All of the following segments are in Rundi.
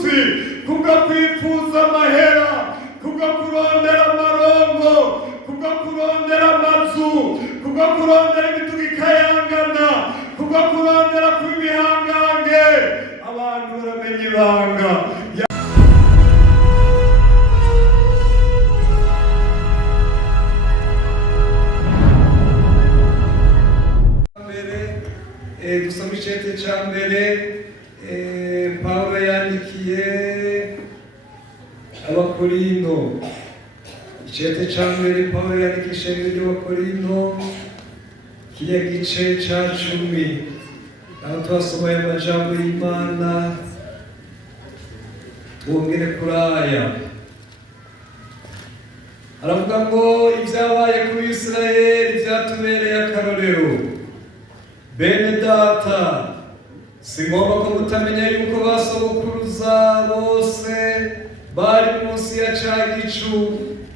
munsi kubwo kwifuza amahera, kubwo kurondera amarongo, kubwo kurondera amazu, kubwo kurondera ibitugu ikayangana, kubwo kurondera kuba ibihangange. Abantu baramenya ibanga dusoma icete ca mbere Pawulo yandikiye Abakorinto. Icete ca mbere Pawulo yandikiye ishengero ry'Abakorinto, kiriya gice ca 10, aho twasomaye amajambo y'Imana. Twongere kuraya, aravuga ngo ibyabaye ku Bisirayeli byatubereye akarorero. Bene data, si ngombwa ko mutamenya yuko basogokuruza bose bari munsi ya ca gicu,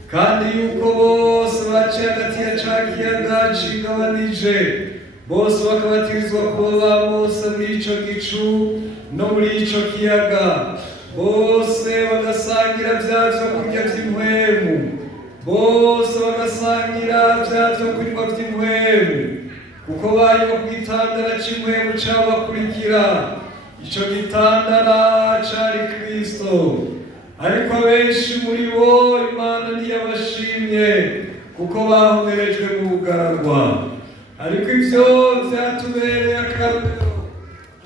kandi yuko bose baciye hagati ya ca kiyaga cigabanije, bose bakabatirizwa kuba ba Mose muri ico gicu no muri ico kiyaga. Bose bagasangira vya vyo kurya vy'impwemu, bose bagasangira vya vyo kunywa vy'impwemu, kuko bari mu gitandara cy'impwemu cabakurikira. Ico gitandara cari Kristo, ariko abenshi muri bo Imana ntiyabashimye, kuko bahomerejwe mu bugaragwa. Ariko ivyo vyatubereye akarorero,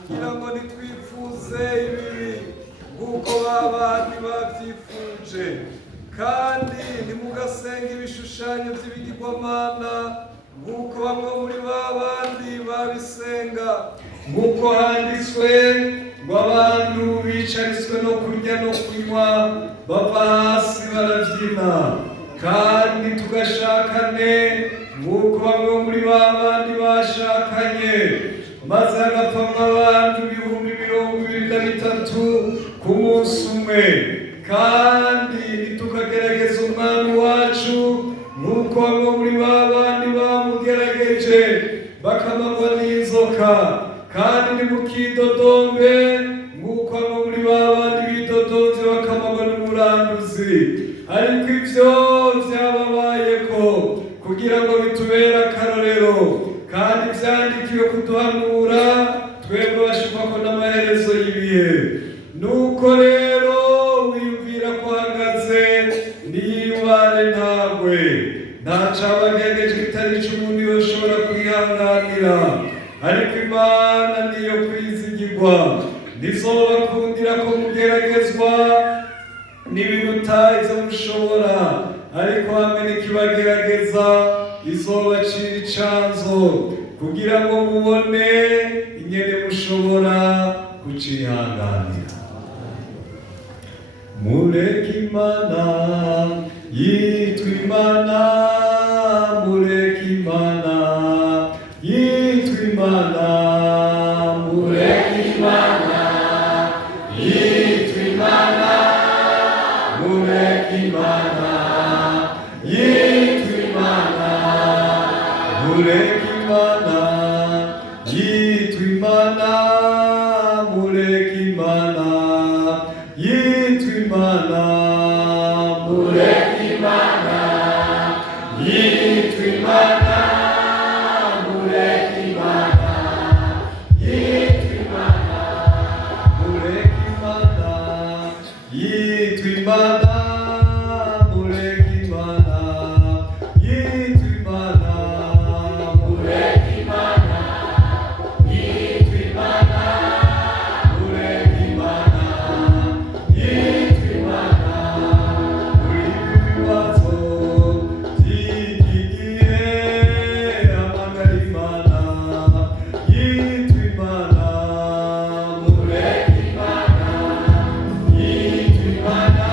kugira ngo nitwifuze ibibi nk'uko babandi bavyifuje, kandi ntimugasenga ibishushanyo vy'ibigirwamana nk'uko bamwe muri babandi babisenga. Nk'uko handitswe ngo abantu bicarizwe no kurya no kunywa, bava hasi baravyina. Kandi tugashakane nk'uko bamwe muri babandi bashakanye, maze hagapfamwo abantu 23,000 ku munsi umwe. Kandi ntitukagerageza umwami wacu nk'uko bamwe muri babandi bamugerageje bakamagwa n'inzoka. Kandi ntimukidodombe nk'uko bamwe muri babandi bidodomvye bakamagwa n'umuranduzi. Ariko ivyo vyababayeko kugira ngo bitubere akarorero, kandi vyandikiwe kuduhanura twebwe bashukwako n'amaherezo y'ibihe. Nuko rero wiyumvira ko hagaze niyubare ntawe, nta cabagejeje kitari c'umuntu yoshobora kwihanganira. Ariko Imana niyo kwizigirwa, ntizobakundira ko mugeragezwa n'ibiruta ivyo mushobora, ariko hamwe n'ikibagerageza izobacira icanzo, kugira ngo mubone ingene mushobora kucihanganira. Mureke Imana yitwa Imana, mureke Imana yitwa Imana, mureke Imana yitwa Imana, mureke Imana yitwa Imana, mureke Imana yitwa Imana, mureke Imana yitwa Imana, mureke Imana yitwa Imana, mureke Imana yitwa Imana, mureke Imana yitwa Imana, mureke Imana yitwa Imana, mureke Imana yitwa Imana, mureke Imana yitwa Imana. Muri ibibazo by'iki gihe hamagara Imana yitwa Imana, mureke Imana yitwa Imana,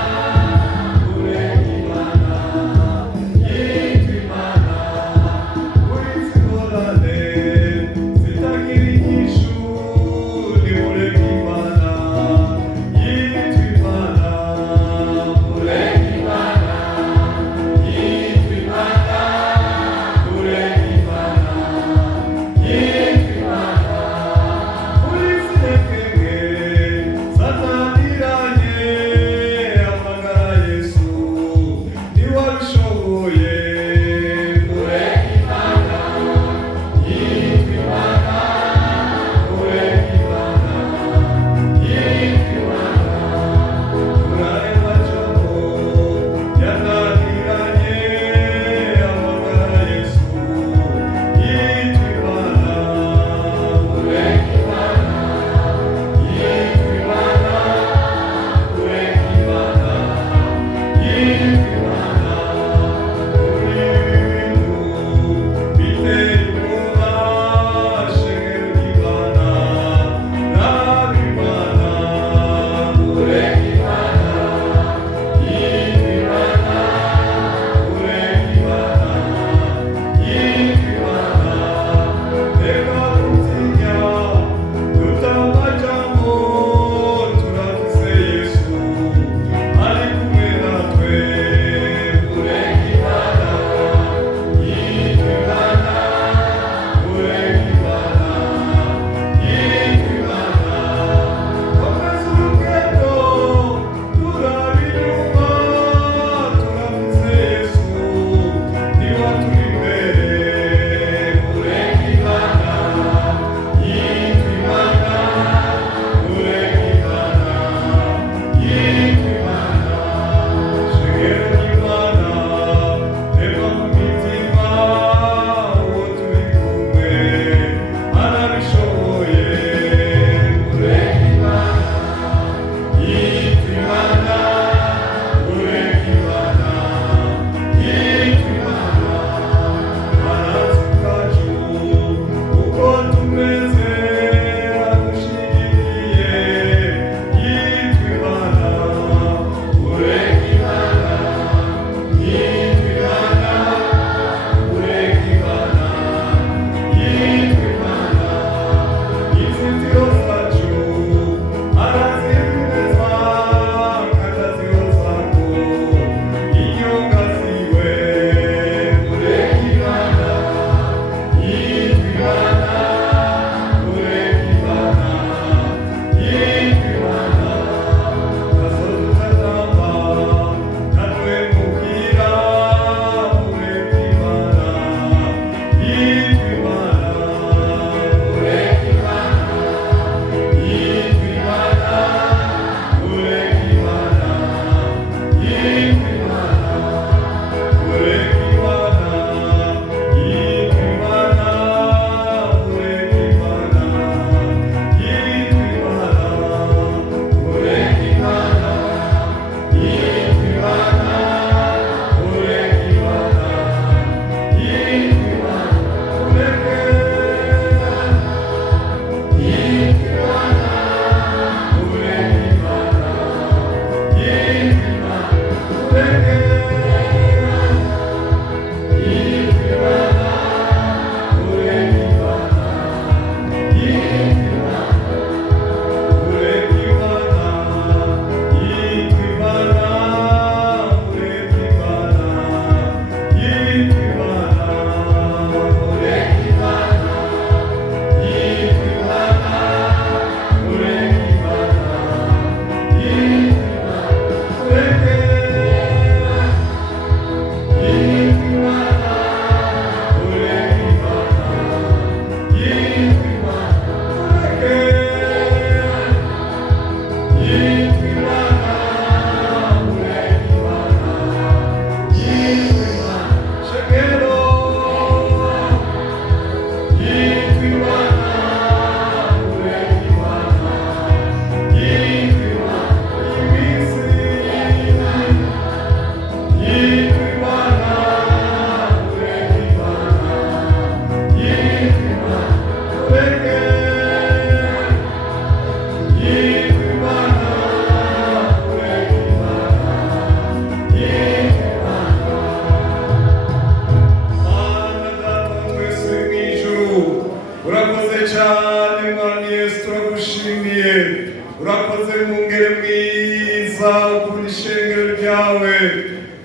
urakoze mwungere mwiza ukunda ishengero ryawe,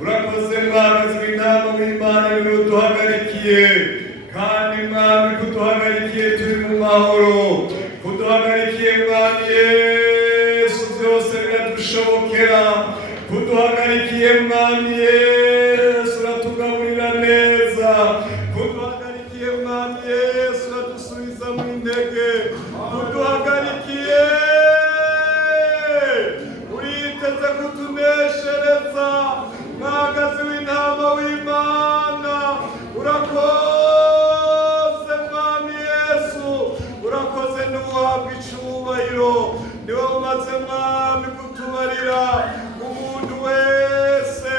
urakoze mwagazi w'intama w'Imana niwe uduhagarikiye, kandi mwami kuduhagarikiye turi mu mahoro, kuduhagarikiye mwami Yesu byose biradushobokera, kuduhagarikiye mwami Yesu uratugaburira neza, kuduhagarikiye mwami Yesu uradusubiza mu intege, kuduhagarikiye uriteze kutuneshereza, mwagazi w'intama w'Imana urakoze mwami Yesu, urakoze n'uhabwa icubahiro, niwe umaze mwami kutubarira umuntu wese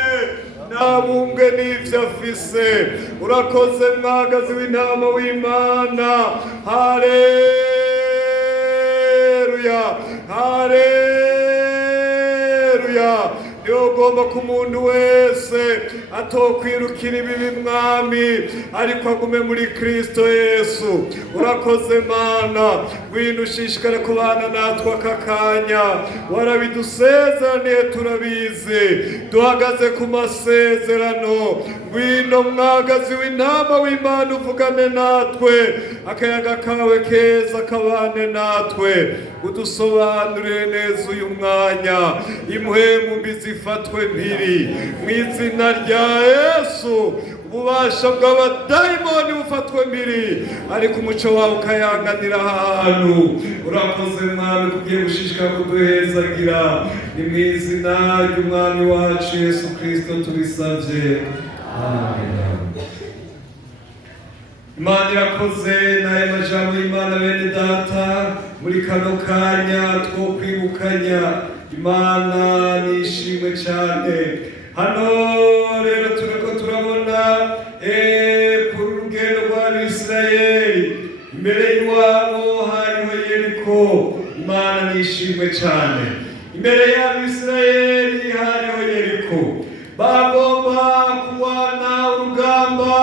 ntabumbwe n'ivyo afise, urakoze mwagazi w'intama w'Imana, haleluya haleluya. Niwe ugomba ku muntu wese atokwirukira ibibi mwami, ariko agume muri Kristo Yesu. Urakoze Mana, ngwino ushishikare kubana natwe aka kanya, warabidusezeraniye turabizi, duhagaze ku masezerano. Ngwino mwagazi w'intama w'Imana uvugane natwe, akayaga kawe keza kabane natwe, udusobanurire neza uyu mwanya, impwemu mbi zifatwe mpiri mu izina rya Yesu, ububasha bw'abadayimoni bufatwe mpiri, ariko umuco wawe ukayanganira ahantu. Urakoze mwami kugiye gushishikara kuduhezagira, ni mu izina ry'umwami wacu Yesu Kristo tubisavye, amen. Imana irakoze n'aya majambo y'Imana bene data, muri kano kanya two kwibukanya. Imana nishimwe cyane. Hano rero turiko turabona ku rugendo rw'Abisirayeli, imbere y'iwabo hariho Yeriko. Imana nishimwe cyane. Imbere y'Abisirayeli hariho Yeriko, bagomba kurwana urugamba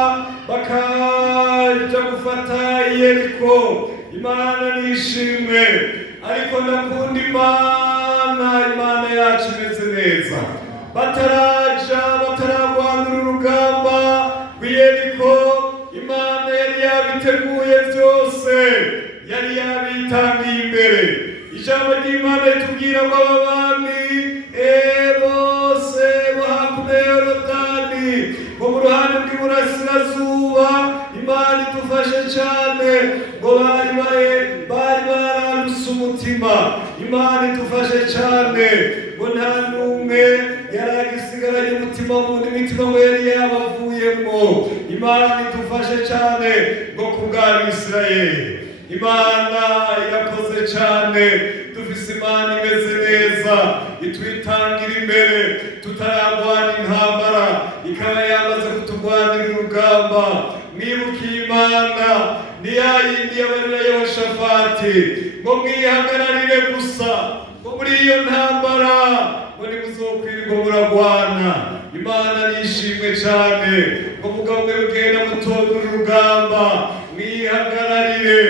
bakaja gufata Yeriko. Imana nishimwe, ariko ndakunda Imana yacu imeze neza. Bataragwanura urugamba rw'Yeriko, Imana yari yabiteguye byose, yari yabitangiye imbere. Ijambo ry'Imana ritubwira ngo aba bami bose bo hakuno ya Yorodani, bo mu ruhande rw'iburasirazuba, Imana idufashe cyane, ngo bari baranduse umutima. Imana idufashe cyane, ngo nta n'umwe yari agisigaranye umutima mu mitima we yari yabavuyemo. Imana idufashe cyane ngo kubw'Abisirayeli. Imana irakoze cyane, dufise Imana imeze neza, itwitangira imbere tutaragwana intambara, ikaba yamaze kutugwanira urugamba. Mwibukiye Imana ni ya yindi yabarira Yehoshafati, ngo mwihagararire gusa, ngo muri iyo ntambara ngo ntimuzokwirirwa muragwana. Imana nishimwe cyane, ngo mugabo mwe mugenda mutondura urugamba, mwihagararire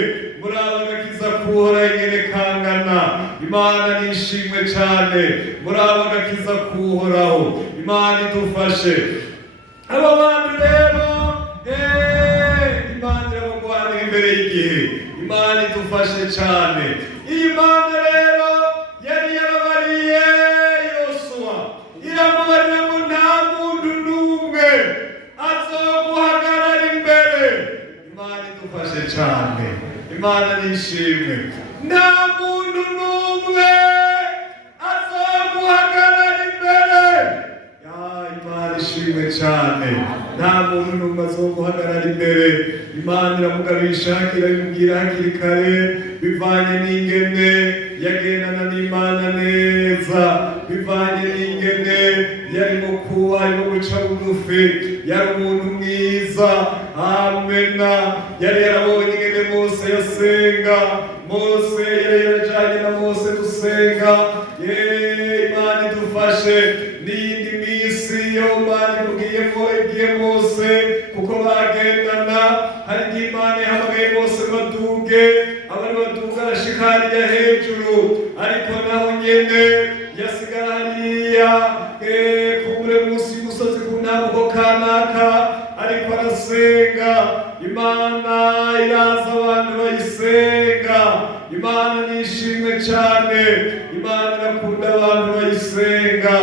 muraba agakiza kuhora ingene kangana. Imana nishimwe cyane, muraba agakiza kuhoraho. Imana idufashe. Aba bantu rero Imana irabagwanira imbere y'igihe. Imana idufashe cyane. Imana rero yari yarabariye Yosuwa, iramubarira ngo nta muntu n'umwe azoguhagarara imbere. Imana idufashe cyane. Imana nishimwe, nta muntu n'umwe azoguhagarara imbere. Imana ishimwe cyane, nta muntu n'umwe azoguhagarara imbere. Imana iramugabisha irabibwira hakiri kare, bivanye n'ingene yagendana n'Imana neza, bivanye n'ingene yarimo guca bugufi, yari umuntu mwiza. Amena. Yari yarabonye ingene Mose yasenga, Mose yari yarajanye na Mose gusenga. Imana idufashe n'iyindi minsi yo Imana ibwiye Mose, kuko bagendana. Hari igihe Imana yahamagaye Mose baduge, abari baduga arashika hariya hejuru, ariko na nyene yasigara hariya kure munsi y'umusozi ku ntambuko kanaka ariko arasenga. Imana iraza abantu bayisenga. Imana nishimwe cyane. Imana irakunda abantu bayisenga.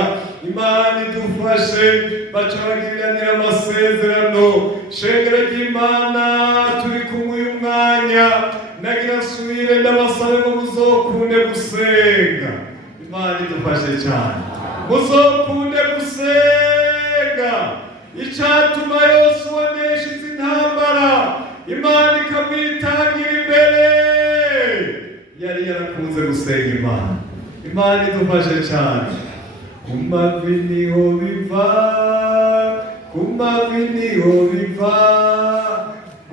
Imana idufashe baca bagiriranira amasezerano. Shengero ry'Imana turi kumwe uyu mwanya, nagira nsubire ndabasabe ngo muzokunde gusenga. Imana idufashe cyane, muzokunde gusenga. Icyatuma Yosuwa anesha izi ntambara, Imana ikamwitangira imbere, yari yarakunze gusenga Imana. Imana idufashe cyane. Ku mavi niho biva, ku mavi niho biva,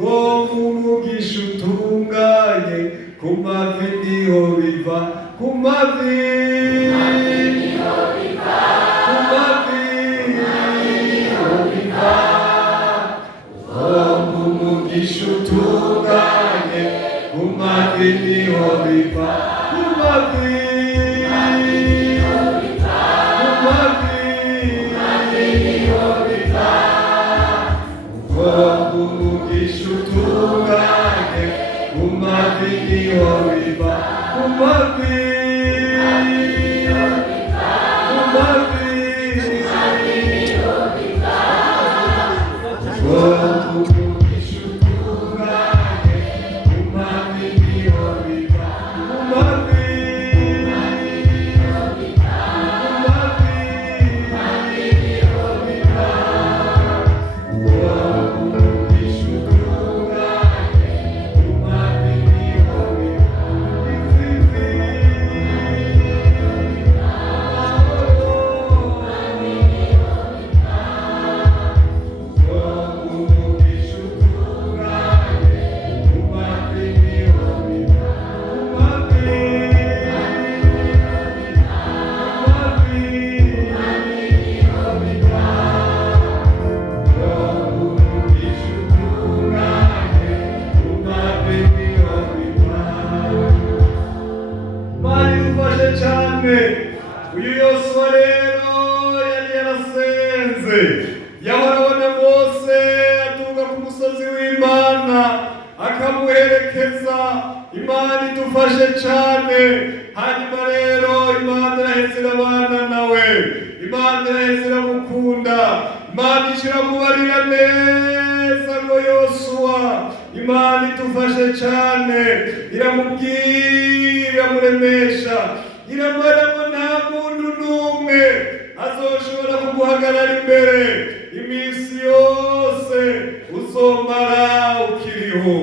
ngo umugisha utunganye. Ku mavi niho biva, ku mavi niho biva, ku mavi niho biva, ngo umugisha utunganye. Ku mavi niho biva, ku mavi umugisha utunganye. Ku mavi niho biva, ku mavi, ku mavi niho biva, umugisha utunganye. Ku mavi niho biva, ku mavi, ku mavi niho biva, umugisha utunganye. Ku mavi niho biva, umugisha utunganye. Ku mavi niho biva, ku mavi, Imana idufashe cyane. Uyu Yosuwa rero yari yarasenze, yahora abona Mose aturuka ku musozi w'Imana akamuherekeza. Imana idufashe cyane. Hanyuma rero Imana iraheze irabana nawe, Imana iraheze iramukunda, Imana iramubarira neza ngo Yosuwa. Imana idufashe cyane, iramubwira, iramuremesha, iramubwira ngo nta muntu n'umwe azoshobora kuguhagarara imbere iminsi yose uzomara ukiriho.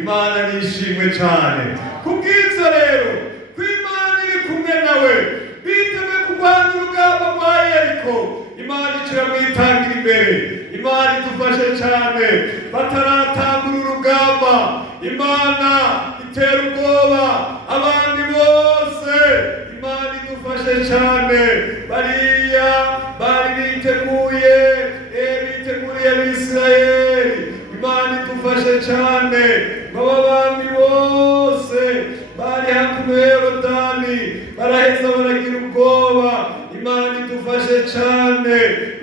Imana nishimwe cyane. Kubw'ibyo rero, ko Imana iri kumwe nawe, bitewe kurwanya urugamba rwa Yeriko, Imana iramwitangira imbere. Imana idufashe cyane. Bataratangura urugamba, Imana itera ubwoba abandi bose. Imana idufashe cyane. Bariya bari biteguriye Abisirayeli. Imana idufashe cyane. Baba bandi bose bari hakuno ya Yorodani baraheza baragira ubwoba. Imana idufashe cyane.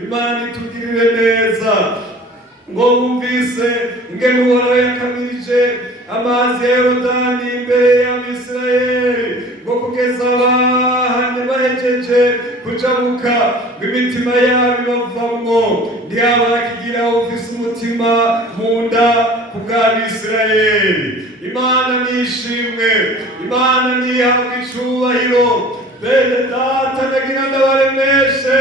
Imana itugirire neza. Ngo wumvise ingene Uhoraho yakamirije amazi ya Yorodani imbere y'Abisirayeli, ngo kugeza abahanye bahejeje kujabuka, ngo imitima yabo ibavamwo, ntihabakigira ufise umutima mu nda ku bw'Abisirayeli. Imana nishimwe, Imana nihabwe icubahiro. Bene data nagira ndabaremeshe,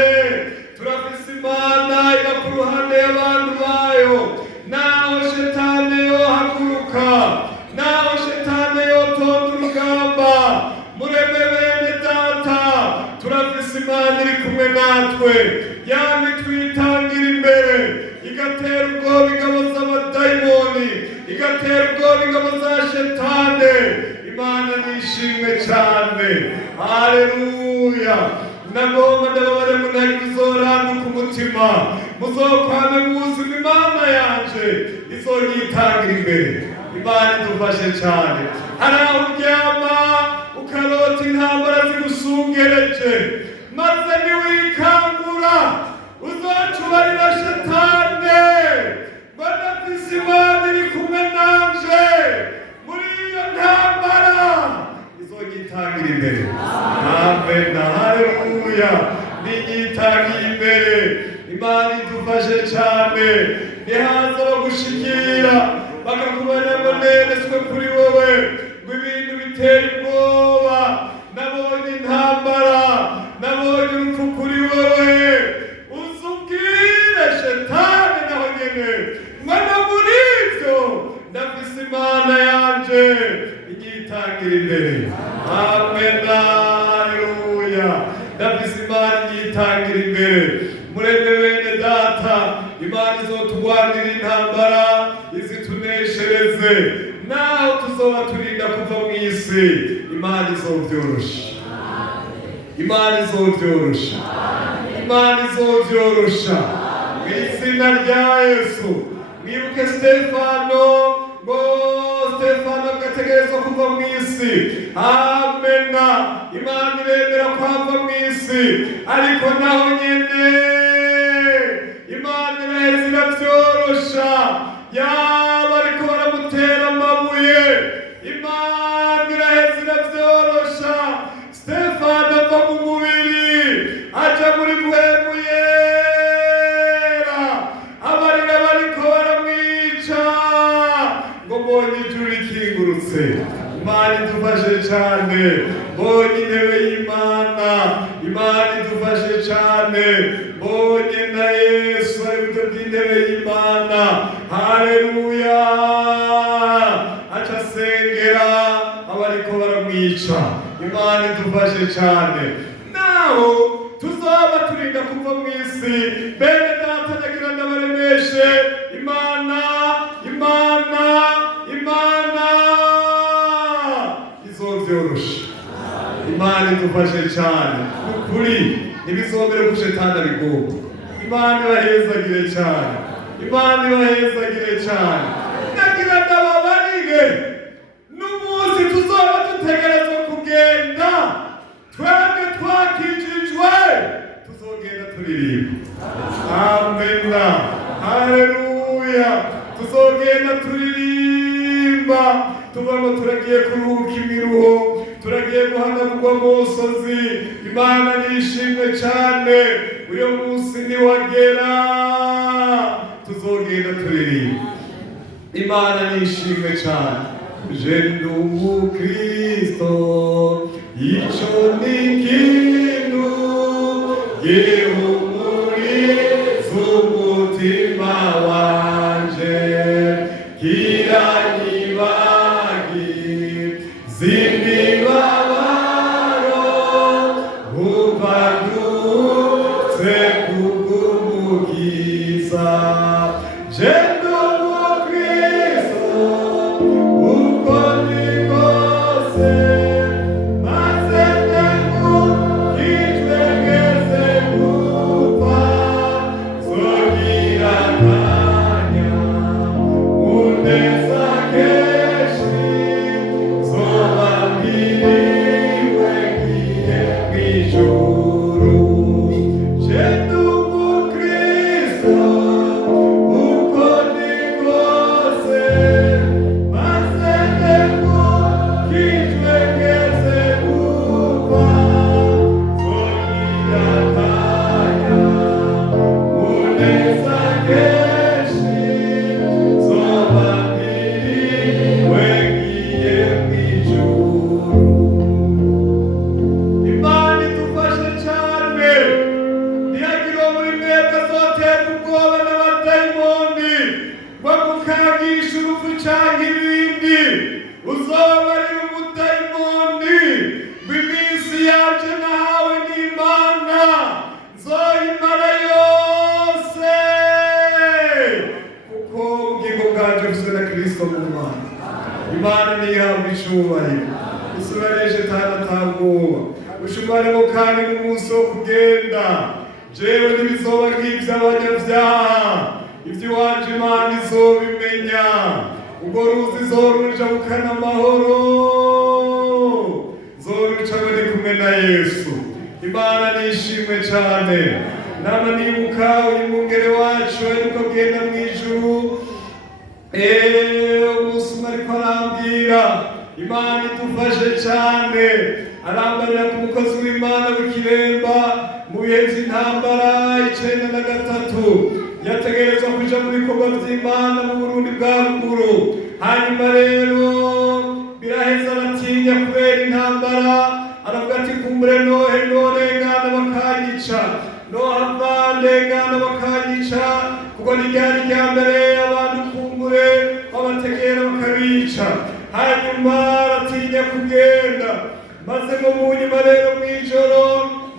turafise Imana iba ku ruhande y'abantu bayo. Naho shetani yohaguruka, naho shetani yotonda urugamba, mureme bene data, turafise Imana iri kumwe natwe. Yama itwitangira imbere, igatera ubwoba ingabo z'abadayimoni, igatera ubwoba ingabo za shetani. Imana nishimwe cyane. Haleluya. Nagomba ndababare munagira uzoranduka umutima, muzokwame muzima Imana yanje izonyitangira imbere. Imana idufashe cyane. Hari aho uryama ukarota intambara zigusungere, mbabarira shetani, ndafise Imana iri kumwe nanje muri iyo ntambara izonyitangira imbere. Amen, haleluya. Ninyitangira imbere. Imana idufashe cyane. Nihaza bagushikira bakakubona ngo neretswe kuri wowe ngo ibintu biteye ubwoba, nabonye intambara, nabonye urupfu kuri wowe, uzubwire shetani naho nyene mwana muri ivyo ndafise Imana yanje inyitangira imbere. Amen, haleluya. Ndafise Imana inyitangira imbere. Murembe bene data, Imana izotugwanira intambara izituneshereze, naho tuzoba turinda kuva mu isi Imana izovyorosha. Imana izovyorosha. Imana izovyorosha mw'izina rya Yesu. Mwibuke Stefano, ngo Stefano agategerezwa kuva mu isi. Amena. Imana iremera ko ava mu isi, ariko naho nyene Imana iraheza iravyorosha. Yaba ariko baramutera amabuye, Imana iraheza iravyorosha. Stefano ava mu mubiri aja muri mpwemu yera, abarira bariko baramwica ngo mbonye ijuru rikingurutse. Imana idufashe cyane. Mbonye intebe y'Imana. Imana idufashe cyane. Mbonye na Yesu ari buryo bw'intebe y'Imana. Haleluya. Aca asengera abariko baramwica. Imana idufashe cyane. Naho tuzaba turinda kuva mu isi, bene data ndagira ndabaremeshe Imana, Imana, Imana izovyorosha. Imana idufashe cyane. Ukuri ntibizobere ko shetani abigomba. Imana ibahezagire cyane. Imana ibahezagire cyane. Ndagira ndababarire n'umunsi tuzoba dutegerezwa kugenda, twebwe twakijijwe tuzogenda turirimba. Amena, haleluya. Tuzogenda turirimba tuvuga ngo turagiye kuruhuka imiruho, turagiye guhanagurwa mu musozi. Imana nishimwe cyane. Uyo munsi niwagera tuzogenda turirimba. Imana nishimwe cyane. Je ndi umukristo, ico ni ikintu gihumuriza umutima wanje, kiranyibagiza imibabaro, ubadutse kubw'umukiza. Je ndi umukristo uko ndi kose, maze ndengukijwe ngeze gupfa, zogira akanya uneza kenshi, zoba mbiriwe ngiye mw'ijuru. Je ndi umukristo uko ndi kose, maze ndengukijwe ngeze gupfa, zogira akanya uneza kenshi, zoba mbiriwe ngiye mw'ijuru. Imana idufashe cyane. Ntihagire uwo muri mwebwe azoterwa ubwoba n'abadayimoni bagukangisha urupfu cyangwa ibindi. Uzoba ari umudayimoni ngo iminsi yanje nahawe n'Imana nzoyimara yose, kuko ubugingo bwanje bufise na Kristo mu Mana. Imana niyihabwe icubahiro. Usubire shetani atabwoba. Ushumaremo kandi n'umunsi wo kugenda. Jewe ntibizoba nk'ivy'abanyabyaha, ivy'iwanje Imana izobimenya. Ubwo ruzi zoruja bukana amahoro, zoruca bari kumwe na Yesu. Imana nishimwe cyane. nama nibuka uyu mwungere wacu ariko agenda mu ijuru umunsi umwe ariko arambwira Imana idufashe cyane arambarira ku mukozi w'Imana w'ikiremba mu bihe by'intambara 1993 yategerezwa kuja mu bikorwa by'Imana mu Burundi bwa ruguru hanyuma rero biraheza aratinya kubera intambara aravuga ati kumbure norengana bakanyica nohava ndengana bakanyica kuko ni ryari rya mbere abantu kumbure babategera bakabica hanyuma aratinya kugenda maze ngo mu nyuma rero mw'ijoro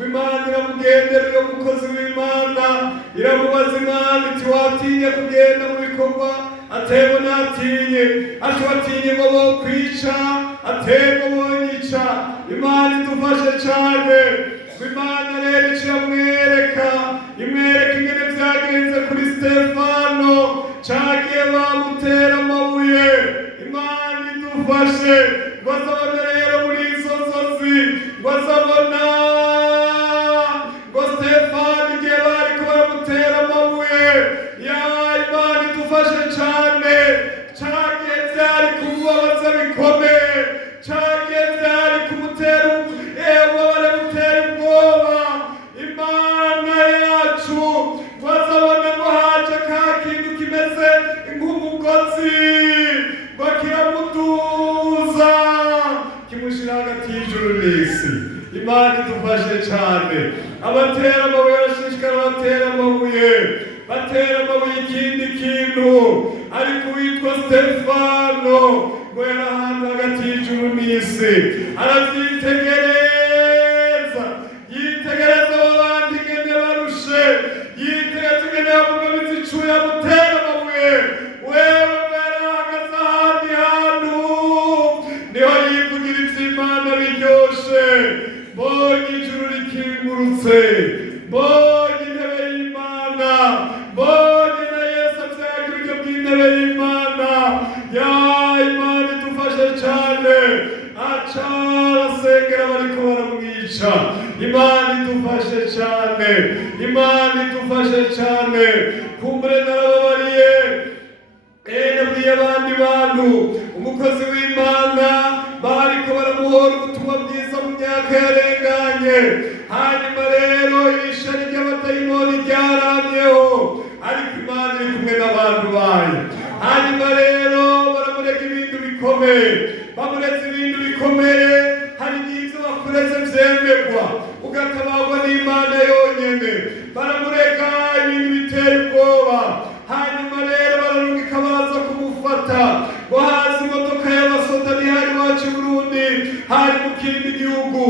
Imana iramugendera uyo mukozi w'Imana iramubaza Imana iti watinya kugenda mu bikorwa atego natinye ati watinye ngo bokwica atego bonyica Imana idufashe cyane Imana rero iramwereka imwereka ingene vyagenze kuri Stefano cagiye bamutera amabuye Imana idufashe ngo azabone rero muri izo nzozi ngo azabona ngo Stefano igihe bariko baramutera amabuye Imana idufashe cane cagiye vyari kumubabaza bikomeye cagiye vyari kumutera ububabare butera ubwoba Imana yacu ngo azabone ngo haje ka kintu kimeze nk'umugozi ngo kiramuduza kimushira hagati y'ijuru n'isi Imana idufashe cyane abatera amabuye bashishikara batera amabuye ikindi kintu ariko witwa Stefano ngo yari ahantu hagati y'ijuru n'isi aravyitegereza yitegereza abandi ngene barushe yitegereza ingene bamugabiza icuya mutera amabuye wewe yarahagaze ahandi hantu niho yivugira ivy'Imana biryoshe mbonye ijuru rikingurutse mbonye intebe y'Imana mbonye na Yesu avyagira uryo bw'intebe y'Imana Imana idufashe cane aca arasengera bariko baramwica Imana idufashe cane Imana idufashe cane kumbure narababariye nabwiye abandi bantu umukozi w'Imana bariko baramuhora ubutumwa bwiza mu myaka yarenganye hanyuma rero ishari ry'abadayimoni ryaramyeho ariko Imana iri kumwe n'abantu bayo hanyuma rero baramurega ibintu bikomeye bamureze ibintu bikomeye hari n'ivyo bakureze vyemerwa ugatabarwa n'Imana yonyene baramurega ibintu biteye ubwoba hanyuma rero bararungika baza kumufata ngo haza imodoka y'abasoda ntihari iwacu i Burundi hari mu kindi gihugu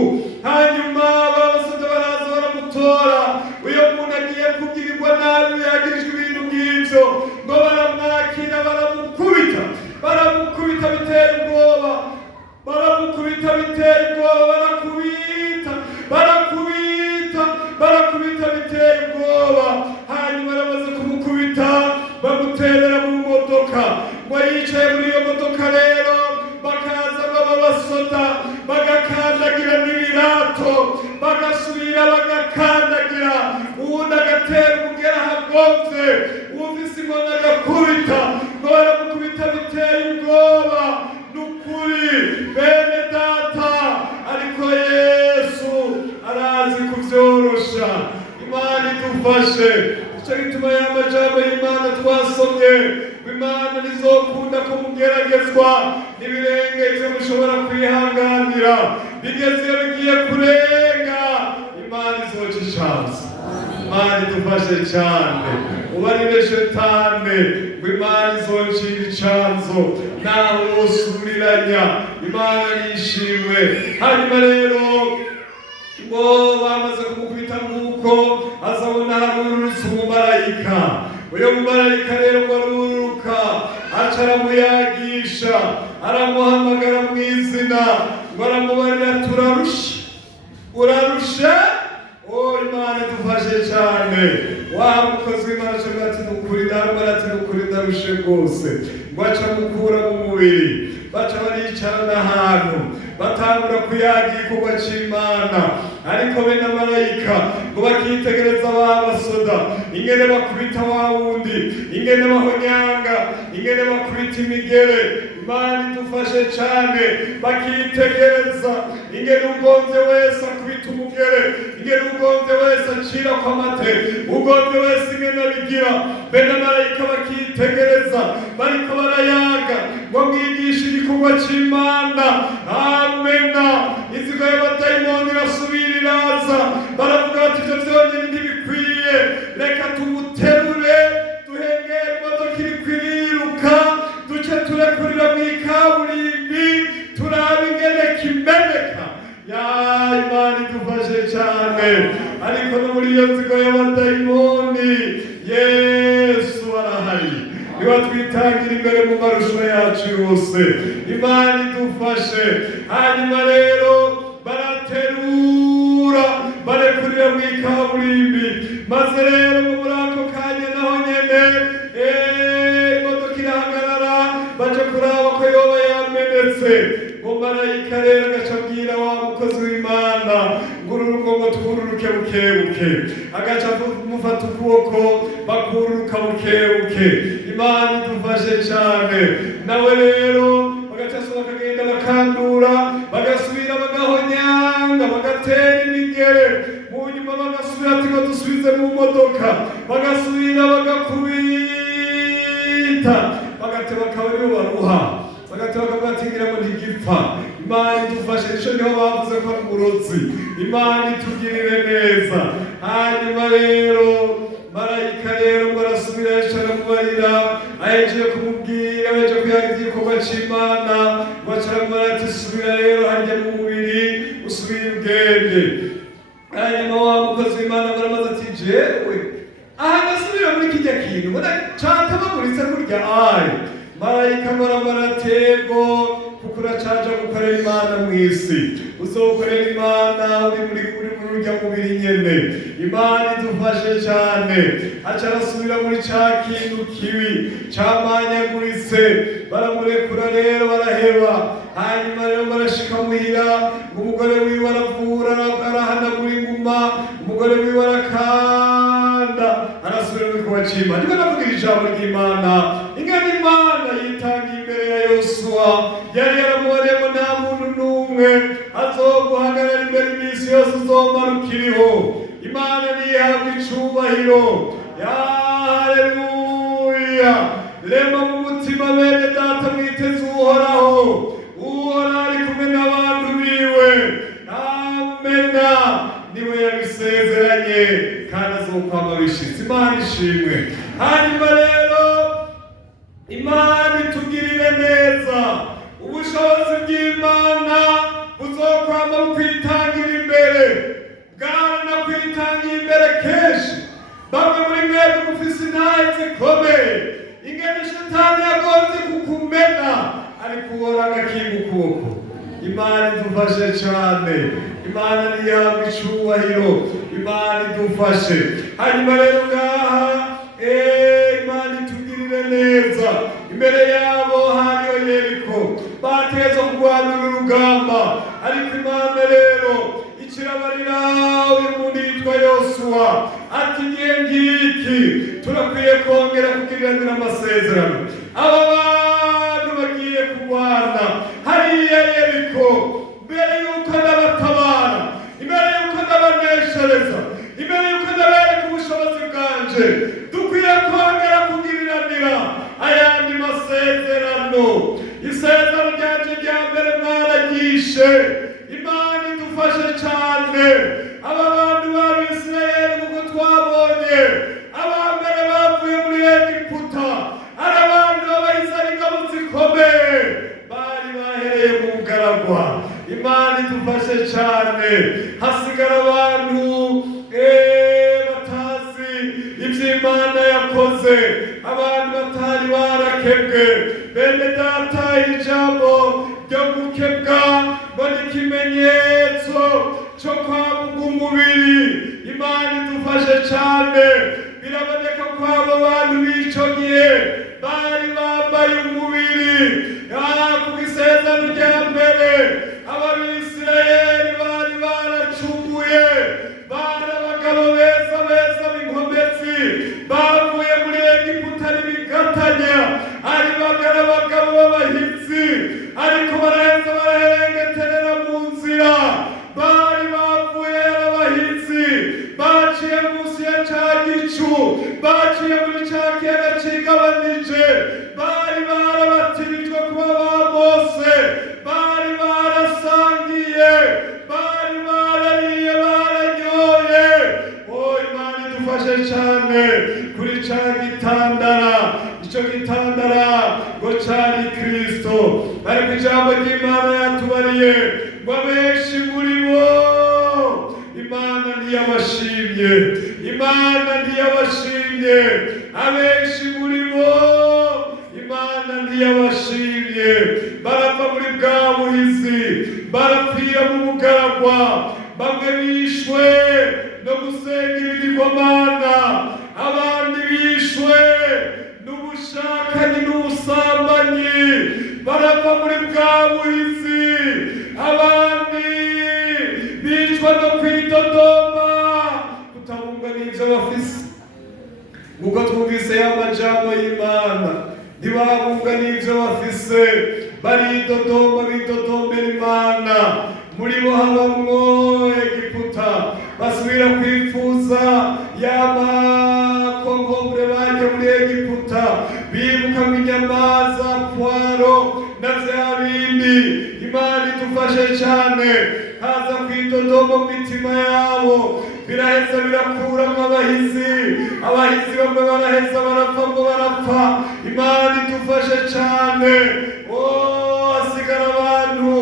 hanyuma abasoda baraza baramutora uyo muntu agiye kugirirwa nabi yagirijwe ibintu nk'ivyo ngo baramwakira baramukubita biteye ubwoba barakubita biteye ubwoba hanyuma baramaze kumukubita bamuterera mu modoka ngo yicaye muri iyo modoka rero bakaza babasoda bagakandagira n'ibirato bagasubira bagakandagira uwundi agatera umugera hagomvye uwumvise inkoni agakubita ngo baramukubita biteye ubwoba n'ukuri bene data ariko Yesu arazi kuvyorosha Imana idufashe ico gituma y'amajambo y'Imana twasomye Imana nizokunda ko mugeragezwa n'ibirenge ivyo mushobora kwihanganira bigeze iyo bigiye kurenga Imana izoca icanze Imana idufashe cyane ubarire shetane ngo Imana izocira icanzo naho wosubiriranya Imana yishimwe hanyuma rero ngo bamaze kumukubita nk'uko azabona harurutse umumarayika uyo mumarayika rero ngo aruruka aca aramuyagisha aramuhamagara mu izina ngo aramubarira urarushe Imana idufashe cyane wa mukozi w'Imana aca ati nukuri ndarushe rwose ngo aca mukura mu mubiri baca baricarana ahantu batangura kuyaga igikorwa c'Imana ariko be n'amarayika ngo bakitegereza ba basoda ingene bakubita wa wundi, ingene bahonyanga, ingene bakubita imigere. Imana idufashe cyane, bakitegereza ingene ugonze wese akubita umugere, ingene ugonze wese acira kwa mate, ugonze wese ingene abigira. Bene marayika bakitegereza bariko barayaga ngo mwigishe igikorwa c'Imana. Amena. Inzigo y'abadayimoni irasubira iraza, baravuga bati ivyo vyonyene ntibikwiye, reka tumuterure duhengere imodoka iriko iriruka, duce turekurira mw'ikaburimbi turabe ingene kimeneka. Imana idufashe cyane. Ariko no muri iyo nzigo y'abadayimoni Yesu arahari, niba twitangira imbere mu marushanwa yacu yose. Imana idufashe. Hanyuma rero baraterura barekurira mw'ikaburimbi, maze rero muri ako kanya naho nyene imodoka irahagarara, baje kuraba ko yoba yamenetse. Marayika rero agaca abwira wa mukozi w'Imana ngo urugongo twururuke bukebuke, agaca mufata ukuboko bakururuka bukebuke. Imana idufashe cyane. Nawe rero bagaca asubira bakagenda bakandura, bagasubira bagahonyanga, bagatera imigere, mu nyuma bagasubira ati ngo dusubize mu modoka, bagasubira bagakubita, bagate bakaba aribo baruha, bagate bakabatingira ngo ntigipfa. Imana idufashe. Ico niho bavuze ko ari uburozi. Imana itugirire neza. Hanyuma rero marayika rero ngo arasubira yicara mubarira, ahejeje kumubwira, ahejeje kuyaga igikorwa c'Imana, ngo acaramubara ati subira rero harya mu mubiri usubire ugende. Hanyuma wa mukozi w'Imana ngo aramaze ati jewe aha ndasubira muri kirya kintu mbona catabaguritse kurya. Marayika ngo aramubara atego kuko uracaja gukorera Imana mw'isi, uzokorera Imana uri muri urya mubiri nyene. Imana idufashe cyane. Aca arasubira muri ca kintu kibi camanyaguritse, baramurekura rero baraheba. Hanyuma rero barashika muhira, umugore wiwe aravura, arahanagura inguma, umugore wiwe arakanda, arasubira mu gikorwa c'Imana. Niko navugira ijambo ry'Imana, ingene Imana yitangiye imbere ya Yosuwa. Yari yaramubariyemo nta muntu n'umwe azoguhagarara imbere iminsi yose uzomara ukiriho. Imana niyihabwa icubahiro. Haleluya. Rema mu mutima bene data mwiteze Uhoraho. Uhoraho ari kumwe n'abantu biwe. Amena. Niwe yabisezeranye kandi azokwama bishitse. Imana ishimwe. Hanyuma rero Imana itugirire neza. Ubushobozi bw'Imana buzokwama bukwitangira imbere. Bwana kwitangira imbere kenshi. Bamwe muri mwebwe mufise intahe zikomeye, ingene shetani yagonze kukumena, ariko uhora agakinga ukuboko. Imana idufashe cyane. Imana niyihabwa icubahiro. Imana idufashe. Hanyuma rero ngaha Imana itugirire neza. Imbere yabo hariyo Yeriko, bategezwa kurwanira urugamba, ariko Imana rero ikirabarira uyu muntu yitwa Yosuwa ati igihe ngiki turakwiye kongera kugiriranira amasezerano. Aba bantu bagiye kurwana hariya Yeriko, mbere yuko ndabatabara, imbere yuko ndabaneshereza, imbere yuko ndabereka ubushobozi bwanje, dukwiye kongera kugiriranira ayandi masezerano. Isezerano ryanje rya mbere mwararyishe. Imana idufashe cyane. Aba bantu b'Abisirayeli kuko twabonye abambere bavuye muri Egiputa ari abantu babahize ingabo zikomeye, bari bahereye mu bugaragwa. Imana idufashe cyane. Hasigara abantu batazi ivy'Imana yakoze, abantu batari barakebwe. Bene data, ijambo ryo gukebwa ngo ni ikimenyetso cyo kwaguka umubiri. Imana idufashe cyane. Biraboneka ko abo bantu b'ico gihe bari bambaye umubiri. Ku isezerano rya mbere Abisirayeli bari baracumuye, bari abagabo baciye munsi ya ca gicu, baciye muri ca kiyaga cigabanije, bari barabatirijwe kuba ba Mose, bari barasangiye, bari barariye, baranyoye. Imana idufashe cane kuri ca gitandara. Ico gitandara ngo cari Kristo, ariko ijambo ry'Imana yatubariye ngo abenshi muri bo Imana ntiyabashimye, Imana ntiyabashimye, abenshi muri bo Imana ntiyabashimye, barava muri bwa buhizi, barapfira mu bugaragwa, bamwe bishwe no gusenga ibigirwamana, abandi bishwe n'ubushakanyi n'ubusambanyi, barava muri bwa buhizi, abandi bicwa no kwidodomba, kutabunga n'ivyo bafise. Nguko twumvise ya majambo y'Imana, ntibabunga n'ivyo bafise, baridodomba, bidodombera Imana. Muri bo habamwo Egiputa, basubira kwifuza ya makombure barya muri Egiputa, bibuka ngo inyama za pwaro na vya bindi. Imana idufashe cane, haza kwidodomba mu mitima yabo, biraheza birakuramwo abahizi, abahizi bamwe baraheza barapfa ngo barapfa. Imana idufashe cane, hasigara abantu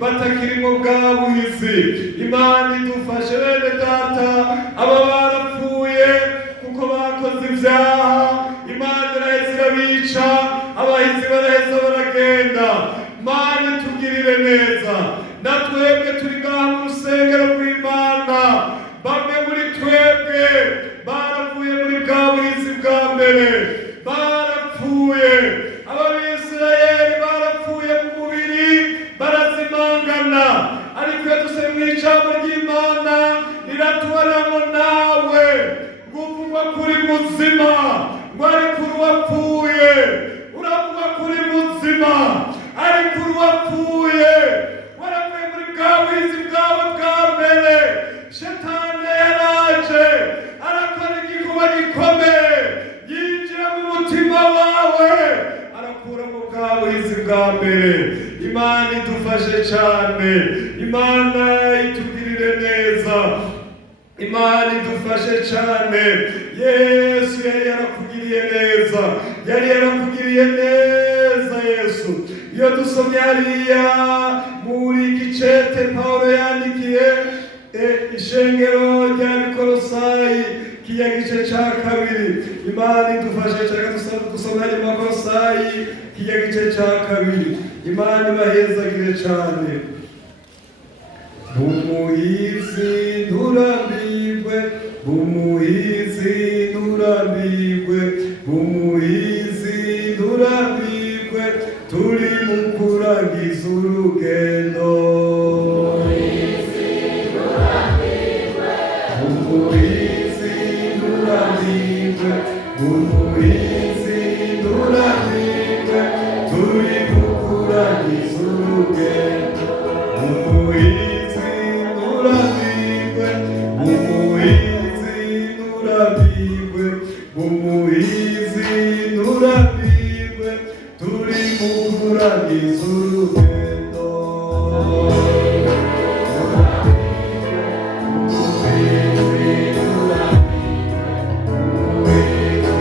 batakirimo bwa buhizi. Imana idufashe bene data, aba barapfuye kuko bakoze ivyaha, Imana iraheza irabica, abahizi baraheza baragenda. Mana tugirire neza, natwebwe turi ngaha mu rusengero rw'Imana, bamwe muri twebwe baravuye muri bwa buhizi bwa mbere, barapfuye. Ababisirayeli barapfuye mu mubiri, barazimangana, ariko iyo duse mw'ijambo ry'Imana riratubaramo nawe nguvugwa kuri muzima, ngo ariko uwapfuye, uravuga kuri muzima, ariko uwapfuye waravuye muri bwa buhizi bwawe bwa mbere. Shetani yaraje arakora igikorwa gikomeye, yinjira mu mutima wawe, arakura mu bwa buhizi bwa mbere. Imana idufashe cane, Imana itugirire neza, Imana idufashe cane. Yesu yari yarakugiriye neza, yari yarakugiriye neza Yesu. Iyo dusomye hariya muri gicete Pawulo yandikiye ishengero rya Kolosayi, kiya gice ca kabiri, Imana idufashe cane, dusomye hariya mu Kolosayi kiya gice ca kabiri. Imana ibahezagire cane. Bumuhizi nturambirwe, bumuhizi nturambirwe, bumuhizi nturambirwe, turi mu kurangiza urugendo. Bumuhizi nturambirwe, bumuhizi nturambirwe, bumuhizi nturambirwe, turi mu kurangiza urugendo. Bumuhizi nturambirwe, bumuhizi nturambirwe, bumuhizi nturambirwe, turi mu kurangiza urugendo. Bumuhizi nturambirwe, bumuhizi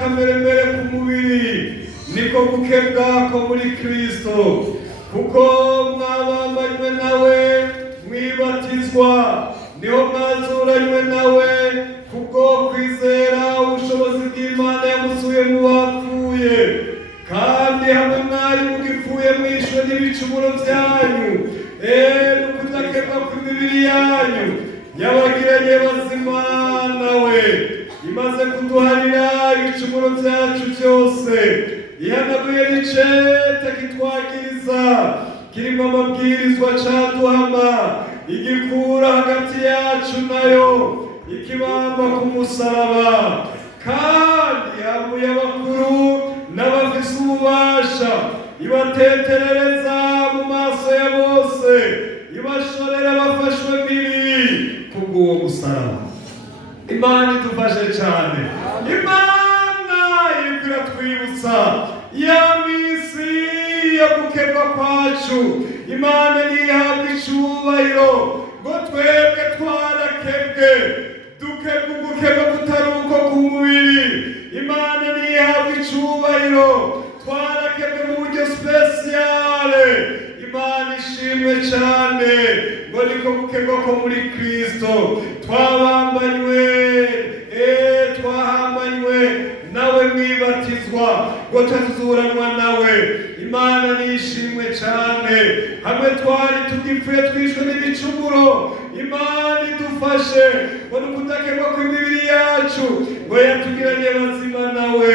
kameremere ku mubiri niko gukebwa ko muri Kristo, kuko mwabambanywe nawe mwibatizwa, niho mwazuranywe nawe kubwo kwizera ubushobozi bw'Imana yamusuye mu bapfuye, kandi hamwe mwari mugipfuye mwishwe n'ibicumuro byanyu no kudakebwa kw'imibiri yanyu yabagiranye bazima nawe, imaze kuduharira ibicumuro byacu byose, ihanaguye n'icete kitwagiriza kirimo amabwirizwa caduhama, igikura hagati yacu nayo, ikibamba ku musaraba, kandi yamuye abakuru n'abafise ububasha, ibateterereza mu maso ya bose, ibashorera bafashwe mpiri kubw'uwo musaraba. Imana idufashe cyane. Imana iriko iratwibutsa ya misi yo gukebwa kwacu. Imana nihabwa icubahiro ngo twebwe twarakebwe, dukebwe ugukebwa kutari uko ku mubiri. Imana nihabwa icubahiro, twarakebwe mu buryo spesiyale. Imana ishimwe cyane ngo niko gukebwa ko muri Kristo twabambanywe, twahambanywe nawe mwibatizwa ngo tuzuranwa nawe. Imana nishimwe cyane, hamwe twari tugipfuye twishwe n'ibicumuro, Imana idufashe ngo nukudakebwa kw'imibiri yacu ngo yatugiranye bazima nawe.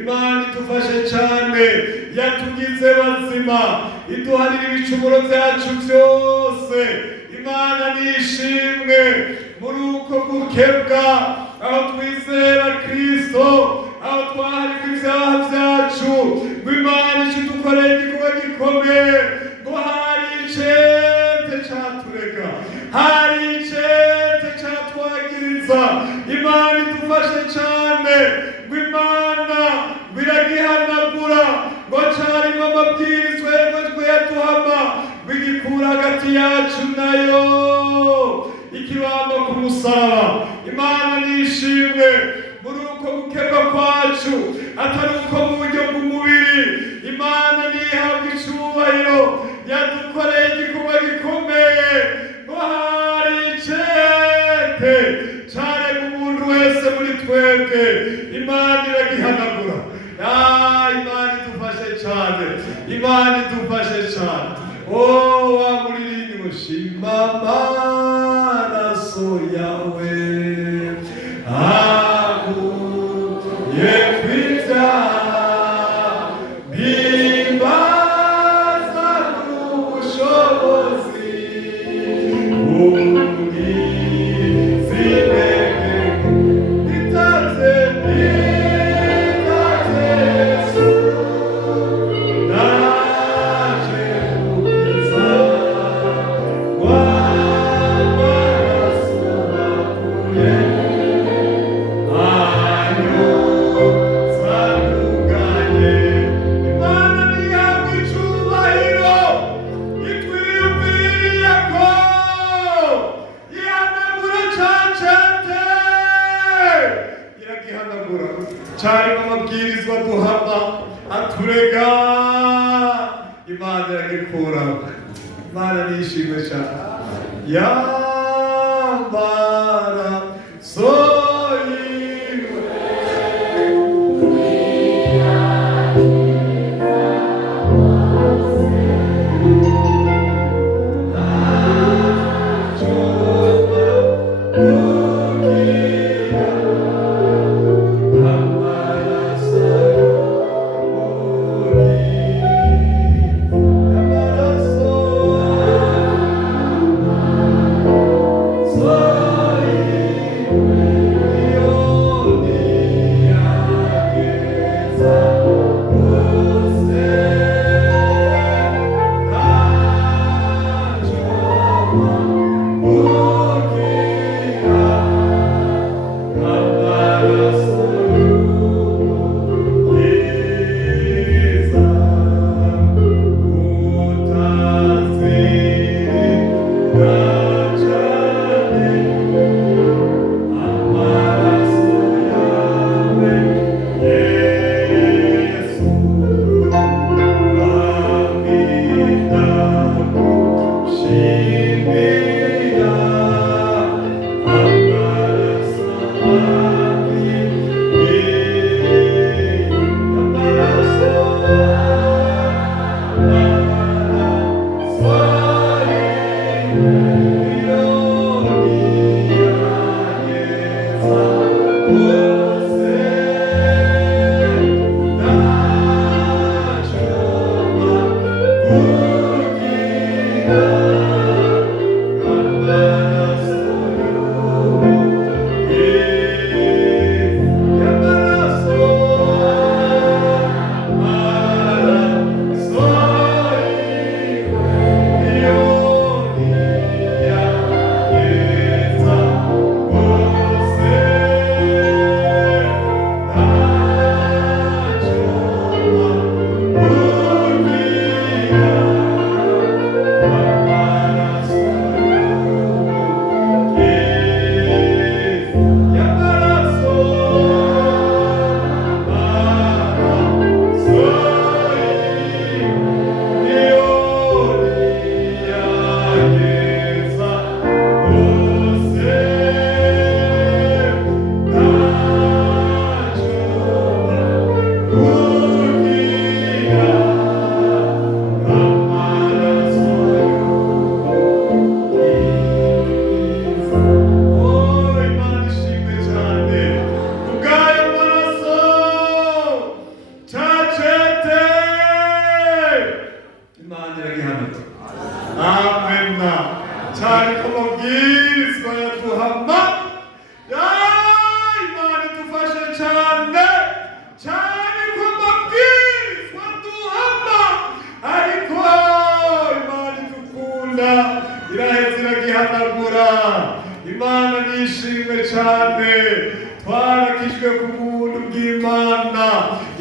Imana idufashe cyane, yatugize bazima, iduharira ibicumuro byacu byose. Imana nishimwe muri uko gukebwa, aho twizera Kristo, aho twaharika ibyaha byacu, ngo Imana ikidukoreye igikorwa gikomeye, ngo hari icete catureka, hari icete catwagiriza. Imana idufashe cyane ngo Imana biragihanagura, ngo carimo amabwirizwa yemejwe yaduhama, bigikura hagati yacu nayo, ikibamba ku musaraba. Imana nishimwe muri uko gukebwa kwacu, atari uko mu buryo bw'umubiri. Imana nihabwa icubahiro, yadukoreye igikorwa gikomeye, ngo hari icete careka umuntu wese muri twebwe. Imana iragihanagura. Imana idufashe cyane, Imana idufashe cyane. Wa muririmbi mushima amaraso yawe aguye kw'ivyaha, bimbaza n'ubushobozi bw'umwizi intege, nitaze Yesu, naje gukiza w'amaraso aguye, anyoza nduganye. Imana nihabwa icubahiro, itwiyumviriye ko ihanagura ca cete, iragihanagura. Carimo amabwirizwa duhama aturega, Imana iragikuraho. Imana nishimwe cyane. Yamaraso yiwe Sorry.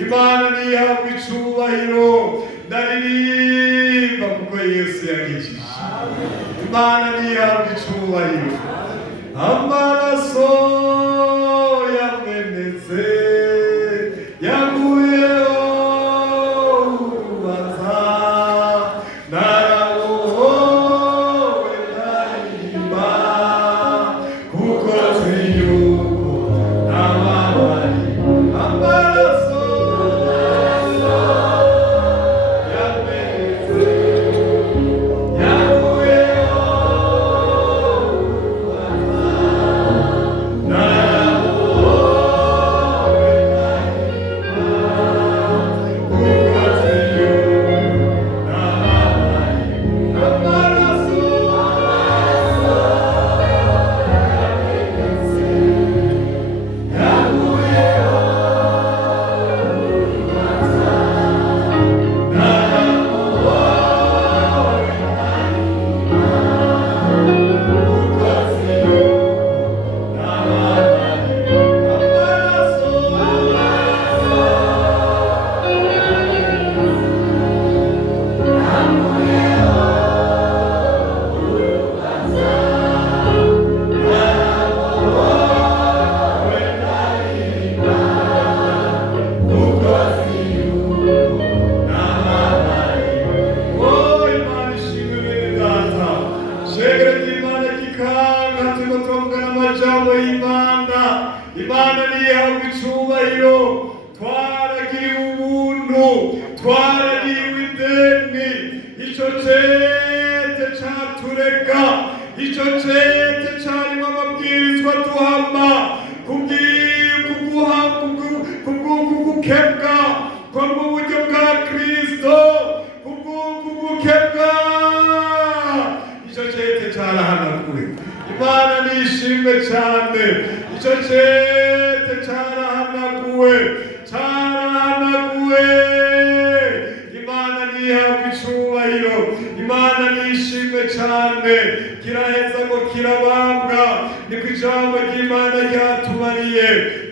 Imana nihabwe icubahiro ndaririmba kuko Yesu yagikije. Imana nihabwe icubahiro. Amaraso yamenetse yaguyeho urubanza narabohowe ndaririmba kuko nzi yuko nababari. Amaraso yamenetse yaguyeho Imana nihabwe icubahiro. Twaragiriwe ubuntu, twaragiriwe ideni. Ico cete catureka, ico cete carimo amabwirizwa duhama kubw'ugukebwa ko mu buryo bwa Kristo, kubw'ugukebwa ico cete carahanaguwe. Imana nishimwe cyane. Ico cete carahanaguwe, carahanaguwe. Imana nihabwe icubahiro. Imana nishimwe cyane. Kiraheza ngo kirabambwa, niko ijambo ry'Imana ryatubariye.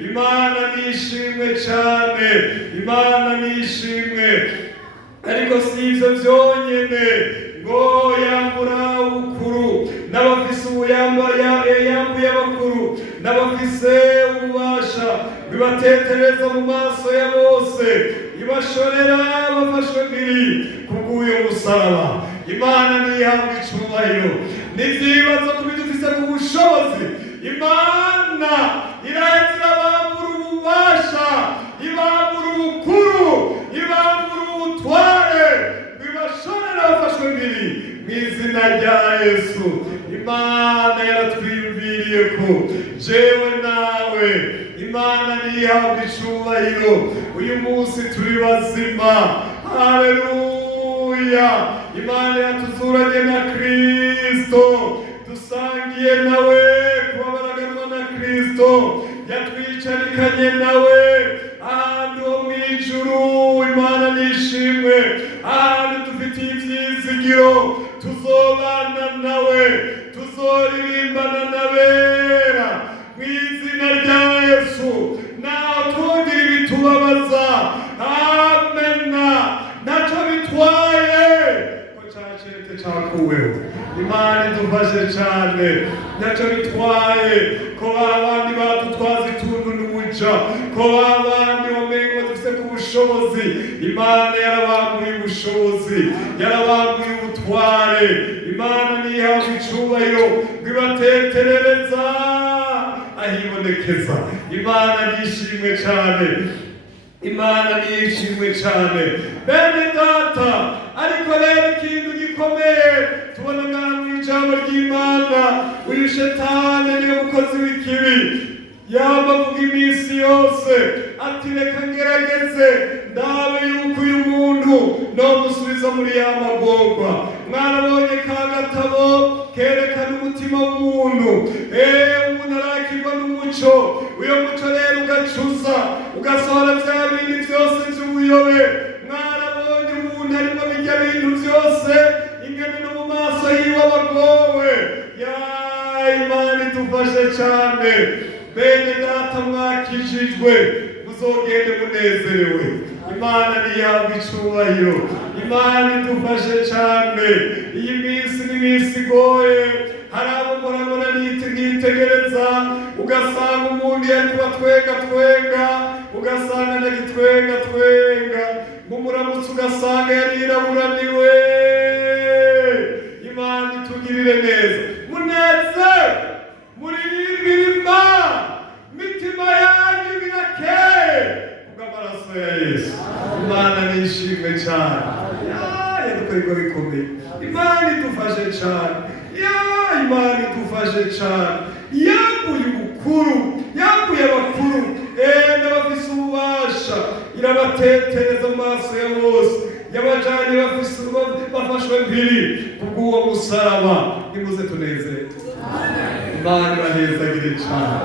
Imana nishimwe cyane. Imana nishimwe. Ariko si ivyo vyonyene ngo yambura ubukuru n'abafise yambuye abakuru n'abafise ububasha bibatetereza mu maso ya bose, ibashorera bafashwe mpiri kubw'uyo musaraba. Imana nihabwe icubahiro. Nivyibazo kubidufise ku bushobozi, Imana iraheza irabambura ububasha, ibambura ubukuru, ibambura ubutware, bibashorera bafashwe mpiri mw'izina rya Yesu. Imana yaratwiyumviriye ko jewe nawe, Imana nihabwe icubahiro. Uyu munsi turi bazima. Haleluya. Imana yatuzuranye na Kristo, dusangiye nawe kubabaraganwa na Kristo, yatwicarikanye nawe ahantu ho mw'ijuru. Imana nishimwe. Ahantu dufitiye ivyizigiro, tuzobana nawe, tuzoririmbana n'abera mw'izina rya Yesu. Naho tugira ibitubabaza, amena, naco bitwaye ko cacete cakuweho. Imana idufashe cane. Naco bitwaye ko babandi badutwaza itundu n'ubuja, ko babandi bamengo badufise ku bushobozi. Imana yarabambuye ubushobozi, yarabambuye ubutware. Imana nihabwe icubahiro, bibateterereza ahibonekeza. Imana nishimwe cane. Imana nishimwe cane. Bene data, ariko rero ikintu gikomeye tubona ngaha mw'ijambo ry'Imana, uyu shetani niwe mukozi w'ikibi. Yama avuga iminsi yose ati reka ngerageze ndabe yuko uyu muntu nomusubiza muri ya magorwa. Mwarabonye ka gatabo kerekana umutima w'umuntu. Umuntu arakirwa n'umuco, uyo muco rero ugacuza, ugasohora vya bindi vyose vy'ubuyobe. Mwarabonye umuntu arimo birya bintu vyose, ingene no mu maso yiwe abagowe. Imana idufashe cane. Bene data mwakijijwe, muzogende munezero. turanezerewe. Imana nihabwa icubahiro. Imana idufashe cane. Iyi minsi ni minsi igoye. Hari abo murabona nitegereza ugasanga umuntu yarikuba twenga ugasanga nagitwenga mumuramutse ugasanga yarirabura. Imana itugirire neza. Muneze muririmbire Imana, mitima yanyu birakeye kubw'amaraso ya Yesu. Imana nishimwe cyane. Yadukorerwa bikomeye. Imana idufashe cyane. Imana idufashe cyane. Yambuye ubukuru, yambuye abakuru n'abafise ububasha, irabatetereza mu maso ya bose, yabajanye bafashwe mpiri kubw'uwo musaraba. Nimuze tunezerwe. Imana ibanezagire cyane.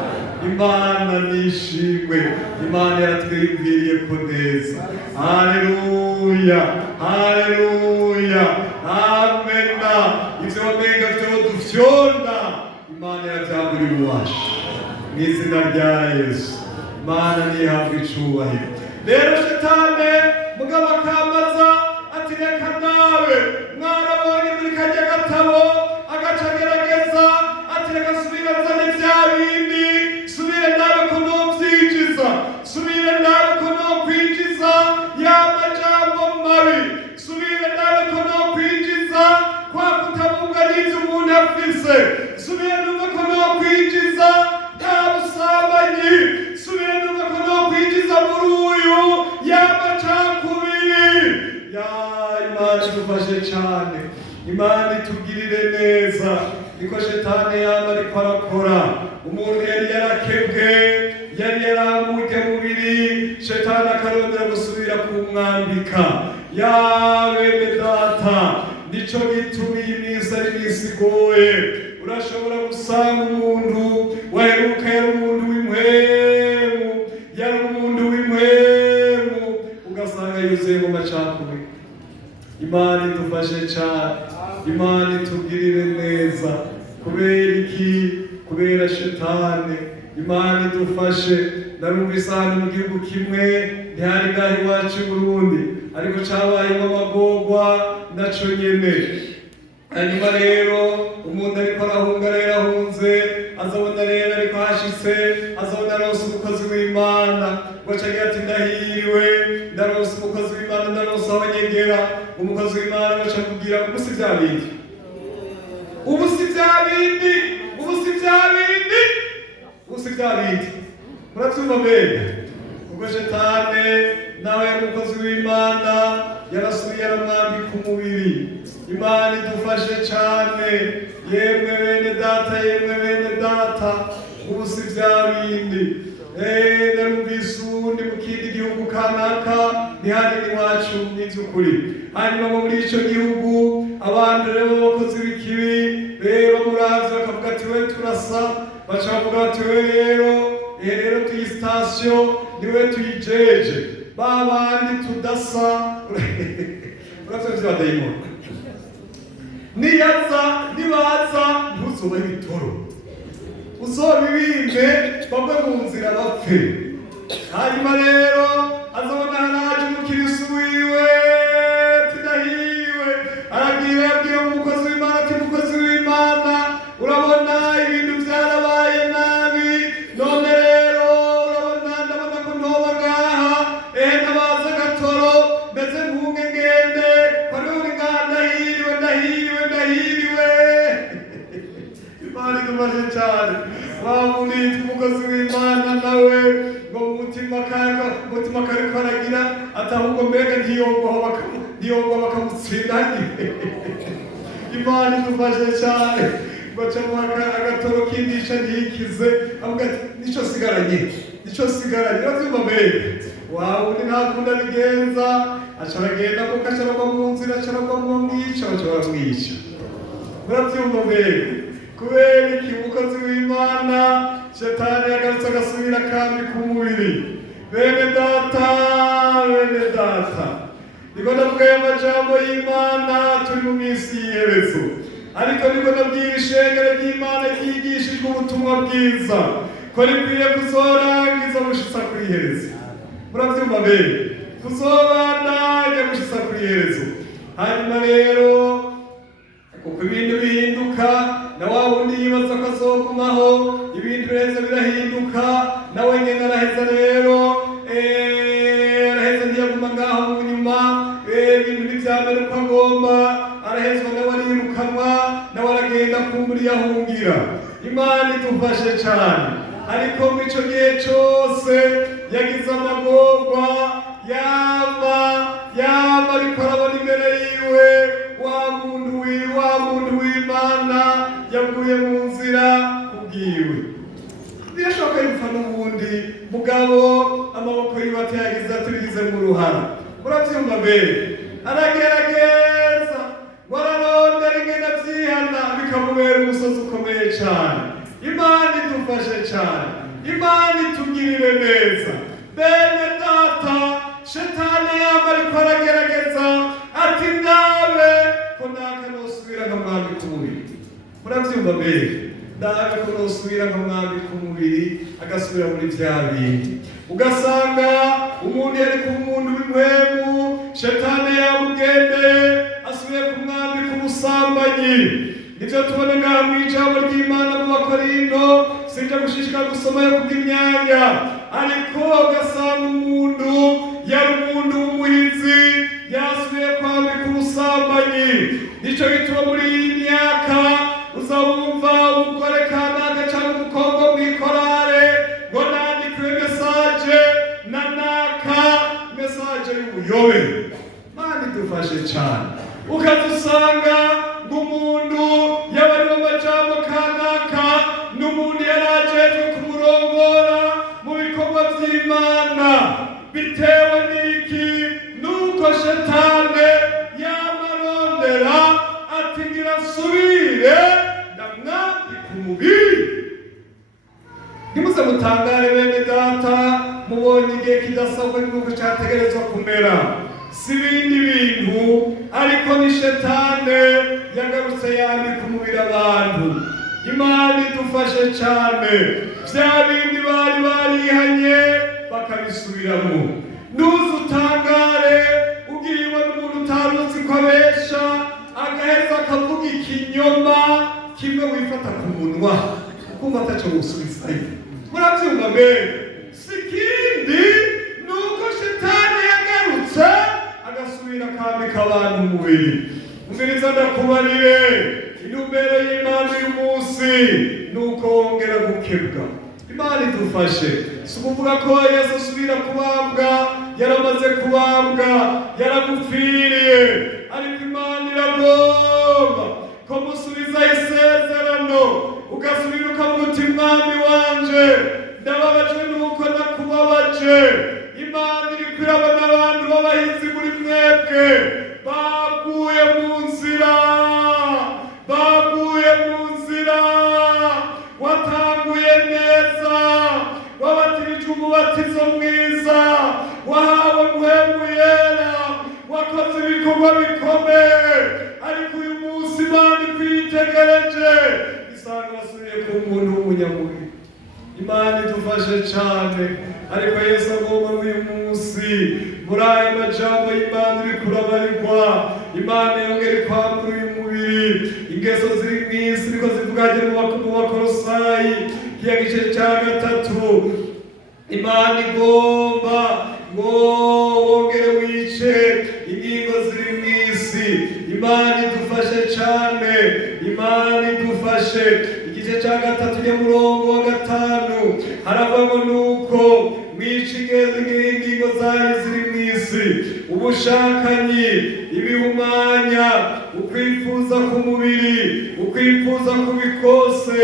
Imana nishimwe. Imana yaratwibwiriye ko neza. Haleluya, haleluya, amena. Ivyo wamenga vyo dufyonda, Imana yavyamburiye ububasha mw'izina rya Yesu. Imana nihabwe icubahiro. Rero Shetani mugabo akambaza ati reka nawe mwarabonye muri karya gatabo, agaca agerageza ati reka subira zane vya bindi, subire nawe ko novyinjiza, subire nawe ko nokwinjiza ya majambo mabi, subire nawe ko nokwinjiza kwa kutavuga n'ivyo umuntu afise, subire nawe ko nokwinjiza ya busambanyi, subire nawe ko nokwinjiza muri uyu ya macakubiri. Imana idufashe cane. Imana itugirire neza. Niko Shetani yama ariko arakora. Umuntu yari yarakebwe, yari yaramurya mubiri, Shetani akarondera gusubira kumwambika. Bene data, nico gituma iyi minsi ari minsi igoye. Urashobora gusanga umuntu waheruka yari umuntu w'impwemu, ugasanga yuzuye mu macakubiri. Imana idufashe cyane. Imana itugirire neza. Kubera iki? Kubera Shetani. Imana idufashe. Narumvise hano mu gihugu kimwe, ntihari ngaho iwacu i Burundi, ariko cabayemo amagorwa naco nyene. Hanyuma rero umuntu ariko arahunze, azabona rero ariko hashitse, azabona aronse umukozi w'Imana, ngo acagira ati ndahiriwe, ndaronse umukozi w'Imana, ndaronse aho nyegera. Umukozi w'Imana baca kugira ubu si vya bindi, ubu si vya bindi. Muravyumva mbega? Ubwo Shetani nawe yari umukozi w'Imana, yarasubiye aramwambika umubiri. Imana idufashe cane. Yemwe bene data, ubu si vya bindi. Narumvise uwundi mu kindi gihugu kanaka, ntihari iwacu n'ivy'ukuri. Hanyuma muri ico gihugu abantu rero b'abakozi b'ikibi bamuravye bakavuga ati we turasa, baca bavuga bati we rero tuyi station niwe tuyijeje, babandi tudasa. Uravye vy'abadayimoni. Nibaza ntuzoba ibitoro, uzobibimbe bamwe mu nzira bapfe. Hanyuma rero azabona haraje umukirisu wiwe, tidahiriwe, arabwira umukozi w'Imana ati umukozi w'Imana, urabona ibintu vyarabaye nabi, none rero urabona ndabona ko ntoba ngaha, ndabaza agatoro mbese mpunge ngende, kwari uri ngaha ndahiriwe. Imana idufashe cane. Wabulitse umukozi w'Imana nawe ngo umutima kariko aragira ati ahubwo mbega ntiyogwa bakamutsindanye. Imana idufashe cane. Bacamo agatoro kindisha ntiyikize, avuga ati nico sigaranye. Uravyumva mbega? Wawundi ntakunda bigenza, aca aragenda kuko aca aragwa mu nzira, aca aragwa mu mwica, baca baramwica. Uravyumva mbega? Kubera iki? Umukozi w'Imana Shetani yagarutse agasubira akambika umubiri. Bene data, niko ndavuga ayo majambo y'Imana, turi mu minsi y'iherezo. Ariko niko ndabwira ishengero ry'Imana ryigishijwe ubutumwa bwiza ko rikwiye kuzorangiza gushitsa kw'iherezo. muravyumva mbere tuzobandanya gushitsa kw'iherezo. Hanyuma rero kuko ibintu bihinduka na wa wundi yibaza ko azogumaho, ibintu biraheza birahinduka, nawe nyene araheza rero araheza ntiyaguma ngaho mu nyuma, ibintu ntivyamera uko agomba, arahezwa nawe arirukanwa, nawe aragenda kumbura iyo ahungira. Imana idufashe cane. Ariko muri ico gihe cose yagize amagorwa, yama ariko arabona imbere yiwe wa muntu w'Imana yaguye mu nzira kubwiwe. Birashoboka yuko n'ubundi mugabo amaboko yiwe atayagize atubigize mu ruhara. Muravyumva mbere aragerageza ngo ararondera ingene avyihana, bikamubera umusozi ukomeye cane. Imana idufashe cane, Imana itugirire neza. Bene data, shetani yama ariko aragerageza ati ndabe ko nosubira nkamwambika umubiri. Muravyumva mbere ndabe ko nosubira nkamwambika umubiri, agasubira muri vya bindi. Ugasanga umuntu yari ku muntu w'impwemu, shetani yamugendeye asubiye kumwambika ubusambanyi. Nivyo tubona ngaha mw'ijambo ry'Imana mu Bakorinto, sinja gushishikara gusoma yo kubw'imyanya, ariko ugasanga umuntu yari umuntu w'umuhizi yasubiye kwambika ubusambanyi. Nico gituma muri iyi myaka uzabumva umugore kanaka canke umukobwa mw'ikorale ngo nandikiwe mesaje na naka, mesaje y'ubuyobe. Mana idufashe cane. Ukazusanga ng'umuntu yabariwe amajambo kanaka n'umuntu yarajejwe kumurongora mu bikorwa vy'Imana. Bitewe n'iki? Nuko shetani yamarondera ati ngira nsubire ndamwambika umubiri. Ntimuze mutangare bene data mubonye igihe kidasanzwe n'uko categerezwa kumera. Si ibindi bintu, ariko ni shetani yagarutse yambika umubiri abantu. Imana idufashe cane. Vya bindi bari barihanye bakabisubiramo. Ntuze utangare ugiriwe n'umuntu utaruzi ko abesha, agaheza akavuga ikinyoma kimwe wifata ku munwa ukumva ataco gusubizayo. Muravyumva mbere? Si ikindi nuko shetani yagarutse agasubira kwambika abantu umubiri. Umviriza ndakubarire, intumbero y'Imana uyu munsi nuko wongera gukebwa. Imana idufashe. Si ukuvuga ko Yesu asubira kubambwa, yaramaze kubambwa, yaragupfiriye, ariko Imana iragomba ko musubiza isezerano, ugasubira ukavuga uti mwami wanje ndababajwe nuko nakubabaje. Imana iriko irabona abantu b'abahizi muri mwebwe baguye mu nzira, watanguye neza, wabatirijwe umubatizo mwiza, wahawe mpwemu yera, wakoze ibikorwa bikomeye, ariko uyu munsi Imana ikwitegereje isanga wasubiye ku muntu w'umunyamubiri. Imana idufashe cane. Ariko Yesu agomba uyu munsi muri aya majambo y'Imana uriko urabarirwa, Imana yongera ikwambura uyu mubiri. Ingeso ziri mw'isi niko zivuganye mu Bakolosayi kiya gice ca 3. Imana igomba ngo wongere wice ingingo ziri mw'isi. Imana idufashe cane. Imana idufashe. Igice ca 3 n'umurongo wa 5 haravuga nuko mwica ingingo zanyu ziri mw'isi: ubushakanyi, ibihumanya, ukwifuza ku mubiri, ukwifuza ku bikose,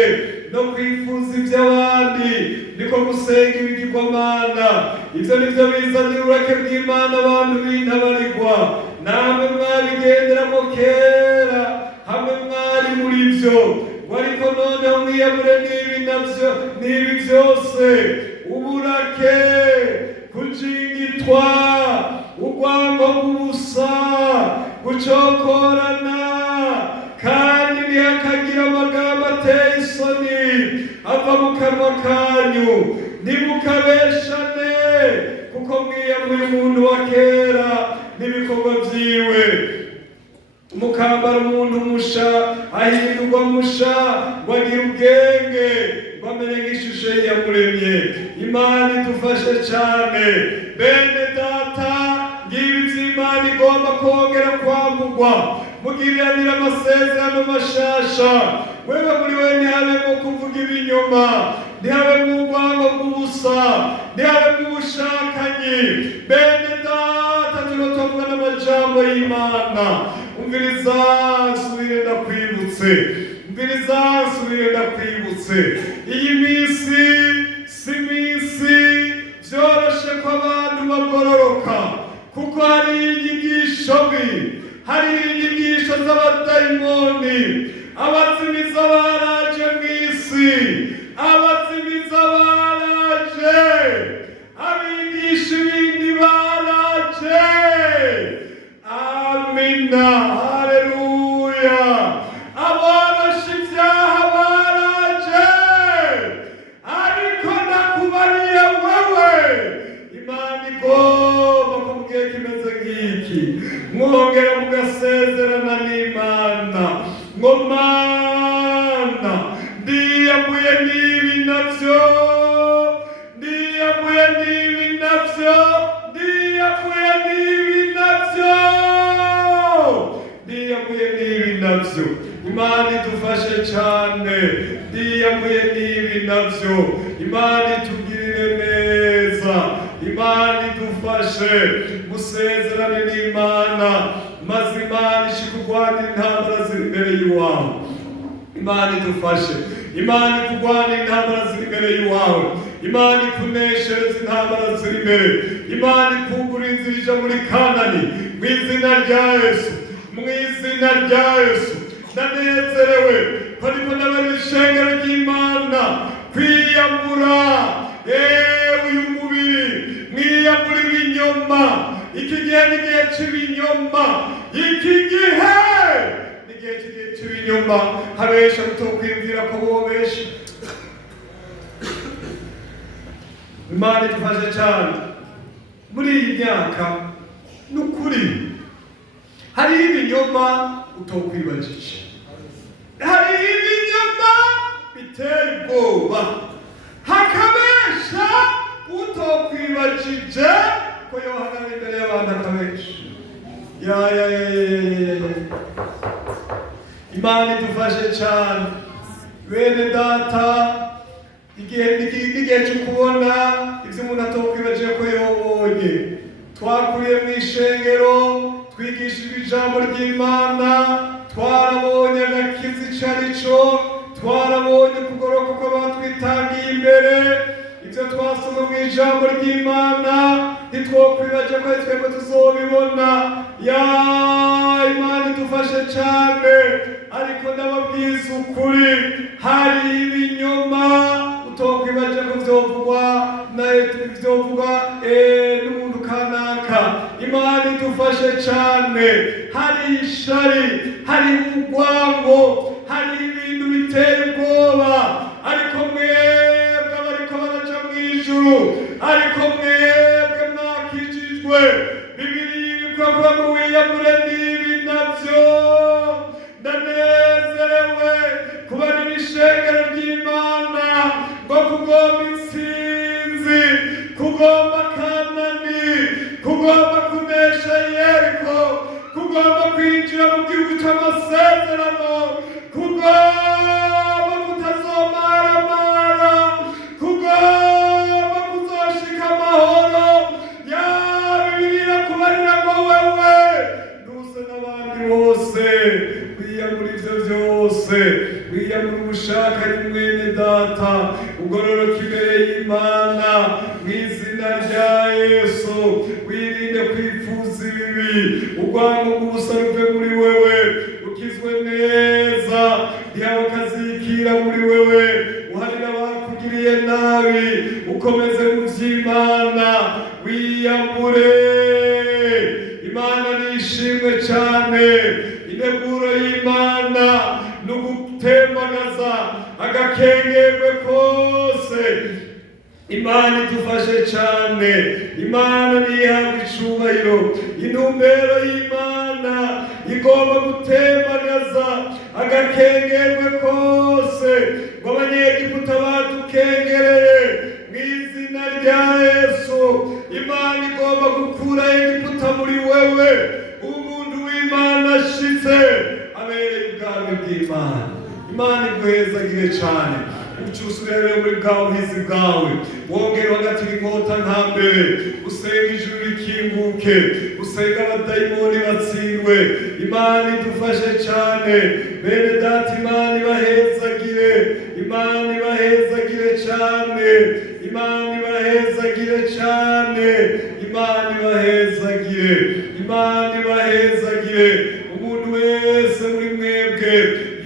no kwifuza iby'abandi, niko gusenga ibigirwamana. Ivyo nivyo bizanira uburake bw'Imana abantu b'intabarigwa. Namwe mwabigenderamo kera, hamwe mwari muri vyo, ariko noneho mwiyamure n'ibi vyose: uburake, kujingitwa, urwango rw'ubusa, gucokorana, kandi ntihakagira amagambo ateye isoni ava mu kanwa kanyu. Ntimukabeshane, kuko mwiyambuye umuntu wa kera n'ibikorwa vyiwe. Umukambara umuntu musha ahindurwa musha ngo agire ubwenge ngo amenye nk'ishusho ye yamuremye. Imana idufashe cane bene data, ngibi vy'Imana igomba kongera kwambugwa, mugiriranire amasezerano mashasha. Wewe muri we ntihabemo kuvuga ibinyoma, ntihabemo urwango rw'ubusa, ntihabemo ubushakanyi. Bene data, turiko tuvuga n'amajambo y'Imana. Umviriza nsubire ndakwibutse, umviriza nsubire ndakwibutse, iyi minsi si minsi vyoroshe ko abantu bagororoka, kuko hari inyigisho mbi, hari inyigisho z'abadayimoni. Abazimiza baraje mw'isi, abazimiza baraje, abigisha ibindi baraje. Amina, haleluya. Aborosha ivyaha baraje, ariko ndakubariye wewe, Imana igomba ko mu gihe kimeze nk'iki mwongera mugasezerana n'Imana ngo Mana, ndiyambuye n'ibi navyo, ndiyambuye n'ibi navyo, ndiyambuye n'ibi navyo, ndiyambuye n'ibi navyo. Imana idufashe cane, ndiyambuye n'ibi navyo. Imana itugirire neza, Imana idufashe musezerane n'Imana, maze Imana ishikugwanira intambara ziri imbere y'iwawe. Imana idufashe, Imana ikugwanira intambara ziri imbere y'iwawe, Imana ikuneshereza intambara ziri imbere, Imana ikugura inzira ija muri Kanani, mw'izina rya Yesu, mw'izina rya Yesu. Ndanezerewe ko ndiko ndabona ishengero ry'Imana kwiyambura uyu mubiri, mwiyambura ibinyoma. Iki gihe ni igihe cy'ibinyoma, iki gihe ni igihe cy'ibinyoma. Habesha kutokwiyumvira ko bobesha. Imana idufashe cyane muri iyi myaka. N'ukuri hariho ibinyoma utokwibajije, hariho ibinyoma biteye ubwoba, hakabesha utokwibajije ko yohagarara imbere y'abantu akabesha. Imana idufashe cyane bene data. Igihe cyo kubona ivyo umuntu atokwibajije ko yobonye. Twakuriye mu ishengero, twigishijwe ijambo ry'Imana, twarabonye agakiza ico arico, twarabonye kugoroka kw'abatwitangiye imbere. Ivyo twasoma mu ijambo ry'Imana ntitwokwibaje ko twebwe tuzobibona. Imana idufashe cane, ariko ndababwiza ukuri, hari ibinyoma utokwibaje ko vyovugwa n'umuntu kanaka. Imana idufashe cane, hari ishari, hari urwango, hari ibintu biteye ubwoba, ariko mwebwe abariko baraja mw'ijuru, ariko mwebwe mwakijijwe, Bibiliya iravuga ngo wiyambure n'ibi navyo. Ndanezerewe kuba ari ishengero ry'Imana, ngo kugomba intsinzi, kugomba Kanani, kugomba kunesha Yeriko, kugomba kwinjira mu gihugu c'amasezerano, kugomba kutazomaramara, kugomba kuzoshika amahoro. Bibiliya kubarira ngo wewe nuse n'abandi bose wiyambura ivyo vyose, wiyambura ubushakanyi mwene data, ugororoka imbere y'Imana mw'izina rya Yesu. Wirinde kwipfuza ibibi, urwango rw'ubusa ruve muri wewe, ukizwe neza, ntihabe akazikira muri wewe, uharire abakugiriye nabi, ukomeze mu vy'Imana, wiyambure. Imana nishimwe cane, integuro y'Imana n'ugutembagaza agakengerwe kose. Imana idufashe cane. cyane. Imana nihabwa icubahiro. Intumbero y'Imana igomba gutembagaza agakengerwe kose ngo abanyegiputa badukengereye mu izina rya Yesu. Imana igomba gukura Egiputa muri wewe. Umuntu w'Imana ashitse abereye ubwami bw'Imana. Imana iguhezagire cyane. Ucusubire muri bwa buhizi bwawe, wongere wagatira inkota nka mbere, usenga ijuru rikinguke, usenga abadayimoni batsindwe. Imana idufashe cyane bene data. Imana ibahezagire, Imana ibahezagire cyane, Imana ibahezagire cyane, Imana ibahezagire, Imana ibahezagire. Umuntu wese muri mwebwe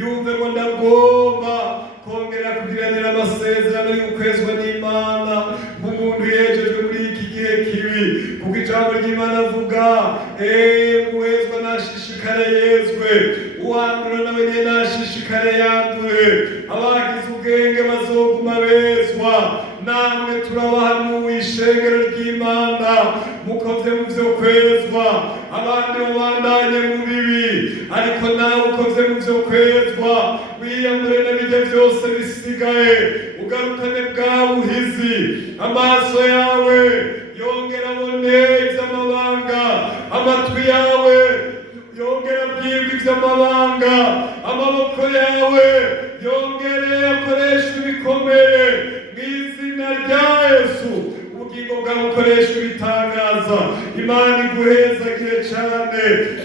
yumve ngo ndagomba kongera kugiranira amasezerano y'ukwezwa n'Imana nk'umuntu yejejwe muri iki gihe kibi, kuko ijambo ry'Imana avuga uwezwa nashishikare yezwe, uwandura nawe nyine nashishikare yandure, abagize ubwenge bazoguma bezwa. Namwe turabahanuye ishengero ry'Imana, mukoze mu byo kwezwa, abandi babandanye mu bibi, ariko nawe ukoze mu byo kwezwa, wiyambure n'ibijya byose bisigaye, ugarukane bwa buhizi. Amaso yawe yongera abone iby'amabanga, amatwi yawe yongera abwirwe iby'amabanga, amaboko yawe yongere akoresha ibikomeye mu izina rya Yesu. Ubugingo bwawe ukoresha ibitangaza. Imana iguhezagire cyane,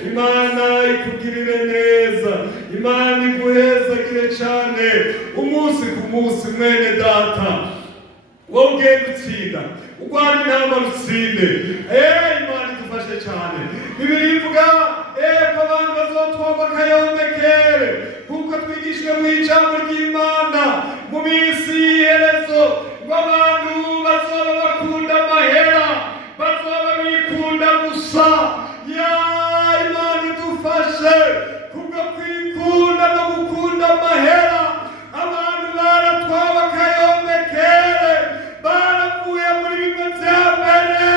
Imana ikugirire neza, Imana iguhezagire cyane. Umunsi ku munsi mwene data wowe ugenda utsinda, urwana intambara utsinde. Imana idufashe cyane. Bibiliya ivuga ko abantu bazotwagwa akayombekere, kuko twigishijwe mu ijambo ry'Imana mu minsi y'iherezo ngo abantu bazoba bakunda amahera, bazoba bikunda gusa. Imana idufashe kubwo kwikunda no gukunda amahera. Abantu baratwawe akayombekere, baravuye muri bimwe bya mbere,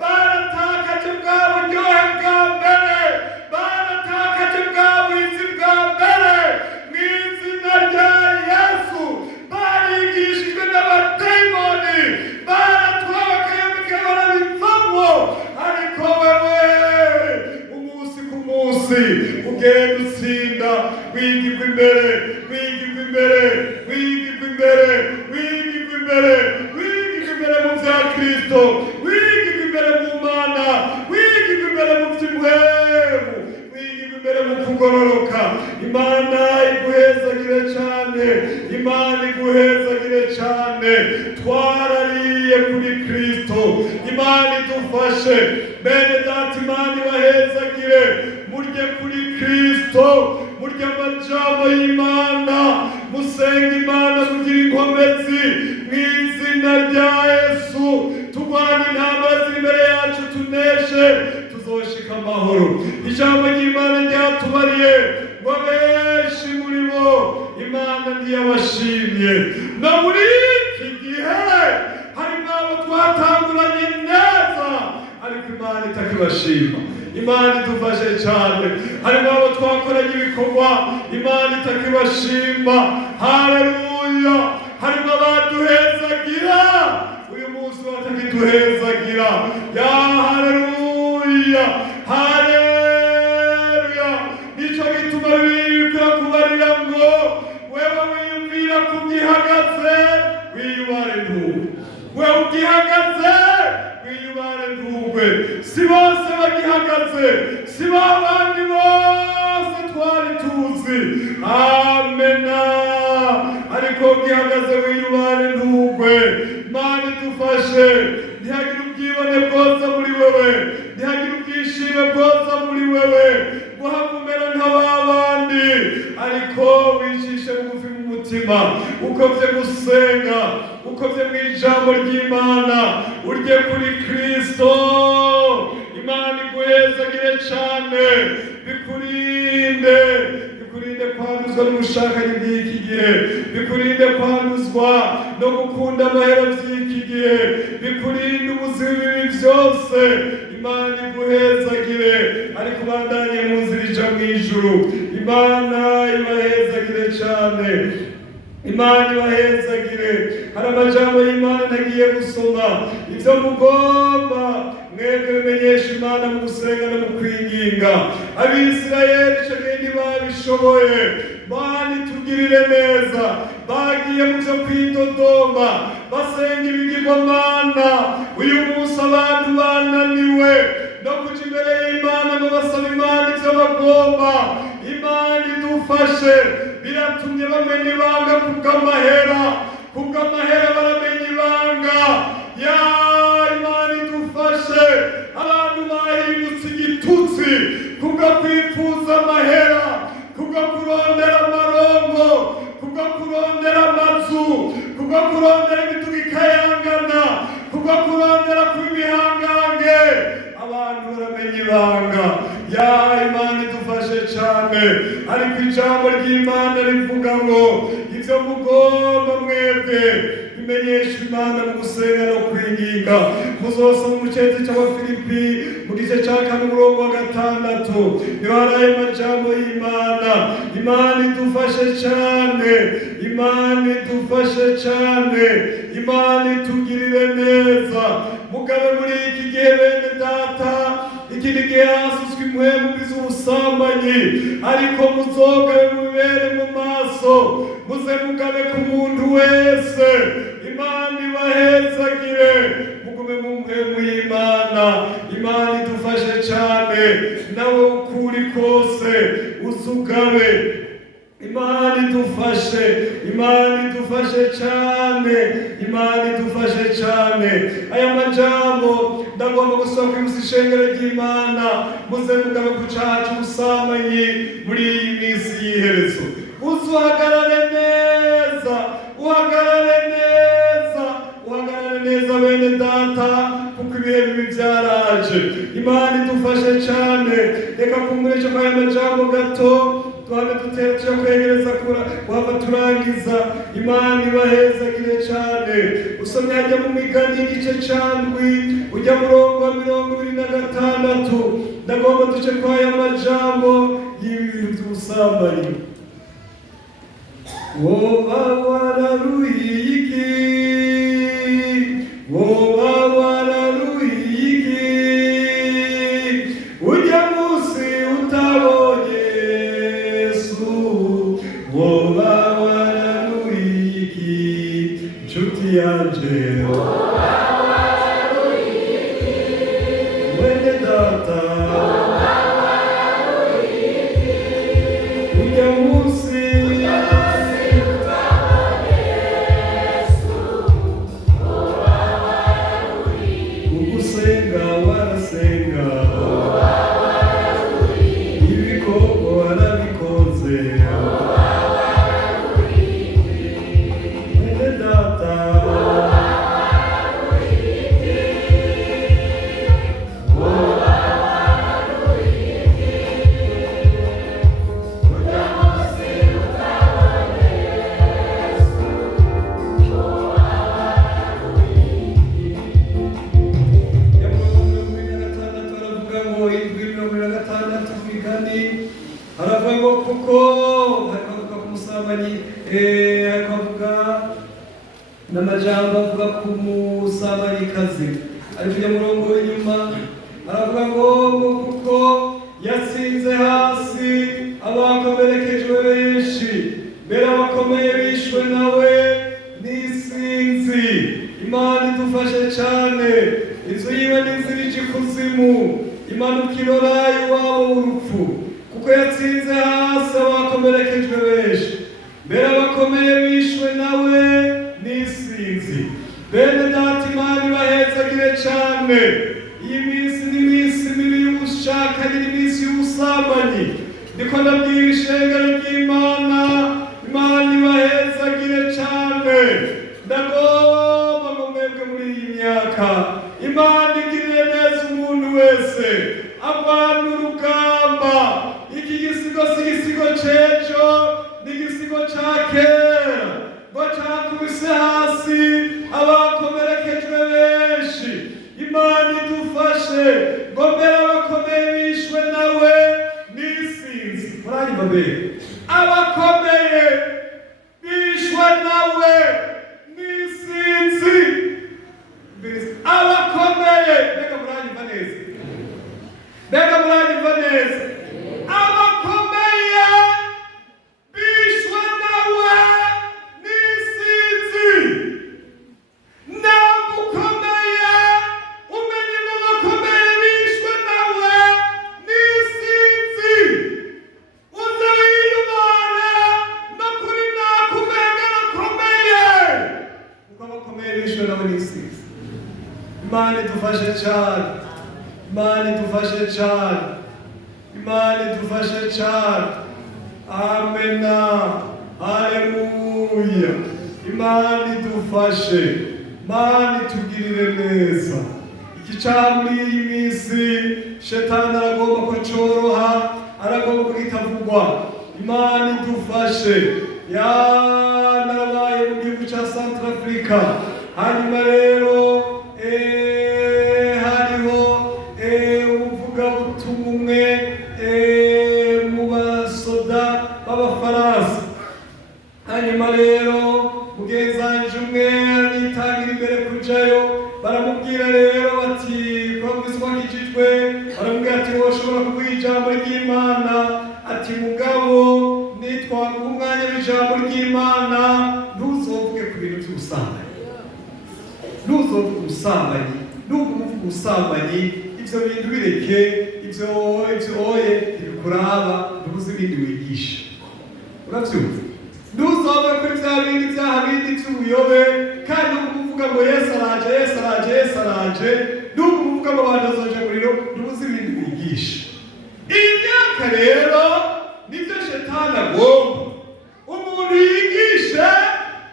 baratakaje bwa buryohe bwa mbere, baratakaje bwa buhizi bwa mbere. Mu izina rya Yesu barigishijwe n'abadayimoni, baratwawe akayombekere barabivamo. Ariko wewe umunsi ku munsi ugenda utsinda, wigirwa imbere, wigirwa imbere, wigirwa imbere, wigirwa imbere, wigirwa imbere mu bya Kristo, wigirwa imbere mu Mana, wigirwa imbere mu by'Impwemu, wigirwa imbere mu kugororoka. Imana iguhezagire cyane, Imana iguhezagire cyane. Twarariye kuri Kristo, Imana idufashe bene data. Imana ibahezagire, murye kuri Kristo, murye amajambo y'Imana, musenga Imana, mugire inkomezi mu izina rya Yesu. Turwane intambara ziri imbere yacu, tuneshe, tuzoshika amahoro. Ijambo ry'Imana ryatubariye ngo benshi muri bo Imana ntiyabashimye. No muri iki gihe harimo abo twatanguranye neza, ariko Imana itakibashima. Imana idufashe cyane. Harimo abo twakoranye ibikorwa, Imana itakibashima. Haleluya. Harimo abaduhezagira, uyu munsi batakiduhezagira. Haleluya, haleluya. Nicyo gituma bibwira kubarira ngo wewe wiyumvira ku gihagaze, wiyubare ntugwe. Wewe ugihagaze, wiyubare ntugwe. Si bose bagihagaze, si babandi bose twari tuzi. Amena. Ariko ugihagaze wiyubare ntugwe. Imana idufashe, ntihagire ubwibone bwoza muri wewe, ntihagire ubwishime bwoza muri wewe, guhagumera nk'ababandi, ariko wicishe bugufi mu mutima, ukovye gusenga, ukovye mu ijambo ry'Imana, urye kuri Kristo. Imana iguhezagire cyane, bikurinde bikurinde kwanduzwa n'ubushakanye bw'iki gihe, bikurinde kwanduzwa no gukunda amahera by'iki gihe, bikurinde ubuzima bibi byose. Imana iguhezagire ariko ubandanye mu nzira ija mu ijuru. Imana ibahezagire cyane, Imana ibahezagire. Hari amajambo y'Imana nagiye gusoma, ibyo mugomba mwebwe bimenyesha Imana mu gusenga no mu kwinginga. Abisirayeli icyo gihe ntibabishoboye, Mana itugirire neza. Bagiye mu byo kwidodoma basenga ibigirwamana. Uyu munsi abantu bananiwe no kuja imbere y'Imana ngo basaba Imana ivyo bagomba. Imana idufashe. Biratumye bamenya ibanga kubw'amahera baramenya ibanga. Ya Imana idufashe. Abantu bahindutse igitutsi kubwo kwifuza amahera, kubwo kurondera amarongo, kubwo kurondera amazu, kubwo kurondera imiduga ikayangana, kubwo kurondera kuba ibihangange. Abantu baramenya ibanga. Ya Imana idufashe cyane. Ariko ijambo ry'Imana rivuga ngo ibyo mugomba mwebwe bimenyesha Imana mu gusenga no kwinginga. Muzosoma mu cyete cy'Abafilipi mu gice cya 4:6 niho hari ayo majambo y'Imana. Imana idufashe cyane, Imana idufashe cyane, Imana itugirire neza. Mugabe muri iki gihe bene data, iki ni gihe hasuswe impwemu z'ubusambanyi, ariko muzogabe mubere mu maso, muze mugabe ku muntu wese. Imana ibahezagire, mugume mu mpwemu y'Imana. Imana idufashe cyane, nawe ukuri kose uzugabe. Imana idufashe, Imana idufashe cyane, Imana idufashe cyane. Aya majambo ndagomba gusohoka imusi ishengero ry'Imana, muze mugabe ku cyaha cy'ubusambanyi muri iyi minsi y'iherezo. Uzuhagarare neza, uhagarare neza, uhagarare neza bene data, kuko ibihe bibi byaraje. Imana idufashe cyane. Reka kumureke kwa aya majambo gato twabe dutera cyo kwegereza kuhava turangiza. Imana ibahezagire cyane. Usomye ajya mu Migani igice cyandwi ujya murongo wa 26. Ndagomba duce kwa aya majambo y'ibintu by'ubusambanyi. Woba wararuhiye iki, woba wararuhiye iki, ujya munsi utabonye Yesu. Woba wararuhiye iki, nshuti yanje. Woba wararuhiye iki, mwene data. Woba wararuhiye iki, ujya munsi n'amajambo avuga ku musamarikazi. Ariko ujya murongo w'inyuma aravuga ngo kuko yatsinze hasi abakomerekejwe benshi, mbere abakomeye bishwe nawe n'isinzi. Imana idufashe cyane. Inzu yiwe n'inzira ija ikuzimu, imanuka irora iwabo w'urupfu, kuko yatsinze hasi abakomerekejwe benshi, mbere abakomeye bishwe nawe n'isinzi. Bene data, Imana ibahezagire cyane. Iyi minsi ni iminsi mibi y'ubushakanye, ni iminsi y'ubusambanyi. Ndiko ndabwira ishengero ry'Imana, Imana ibahezagire cyane. Ndagomba ngo mwebwe muri iyi myaka, Imana igirire neza umuntu wese, arwana urugamba. iki gisigo si igisigo c'ejo, ni igisigo ca kera, ngo cakubise hasi abakomerekejwe benshi. Imana idufashe ngo mbere abakomeye bishwe nawe n'isinzi. Muranyumva mbere? Abakomeye bishwe nawe n'isinzi. Abakomeye, mbega muranyumva neza? Mbega muranyumva neza? Abakomeye bishwe nawe n'isinzi. Nagukomeye umenye mu bakomeye bishwe nawe n'isinzi. Uze wiyubara no kuri nakumenya bakomeye, kuko abakomeye bishwe nawe n'isinzi. Imana idufashe cyane, Imana idufashe cyane, Imana idufashe cyane. Amena, haleluya. Imana idufashe, Imana itugirire neza. Iki cyaha muri iyi minsi shetani aragomba kucoroha, aragomba kugitavugwa. Imana idufashe. Narabaye mu gihugu cya Centrafrica, hanyuma rero hariho umuvugabutumwa umwe mu basoda b'abafaransa. Hanyuma rero mugenzi wanje umwe aritangira imbere kujayo, baramubwira rero bati kwamwisi wakijijwe, baramubwira ati woshobora kuvuga ijambo ry'Imana, ati mugabo nitwaguha umwanya w'ijambo ry'Imana ntuzovuge ku bintu by'ubusambanyi, ntuzovuge ubusambanyi, nuvuga ubusambanyi ivyo bintu bireke, ivyo oye ibikuraba, ntubuze ibindi wigisha. Uravyumva? Ntuzobe kuri vya bindi vyaha bindi vy'ubuyobe, kandi ukuvuga ngo Yesu araje, Yesu araje, Yesu araje, nukuvuga ngo abantu bazoja muriro, ntubuze ibindi wigisha. Iyi myaka rero nivyo shetani agomba. Umuntu yigishe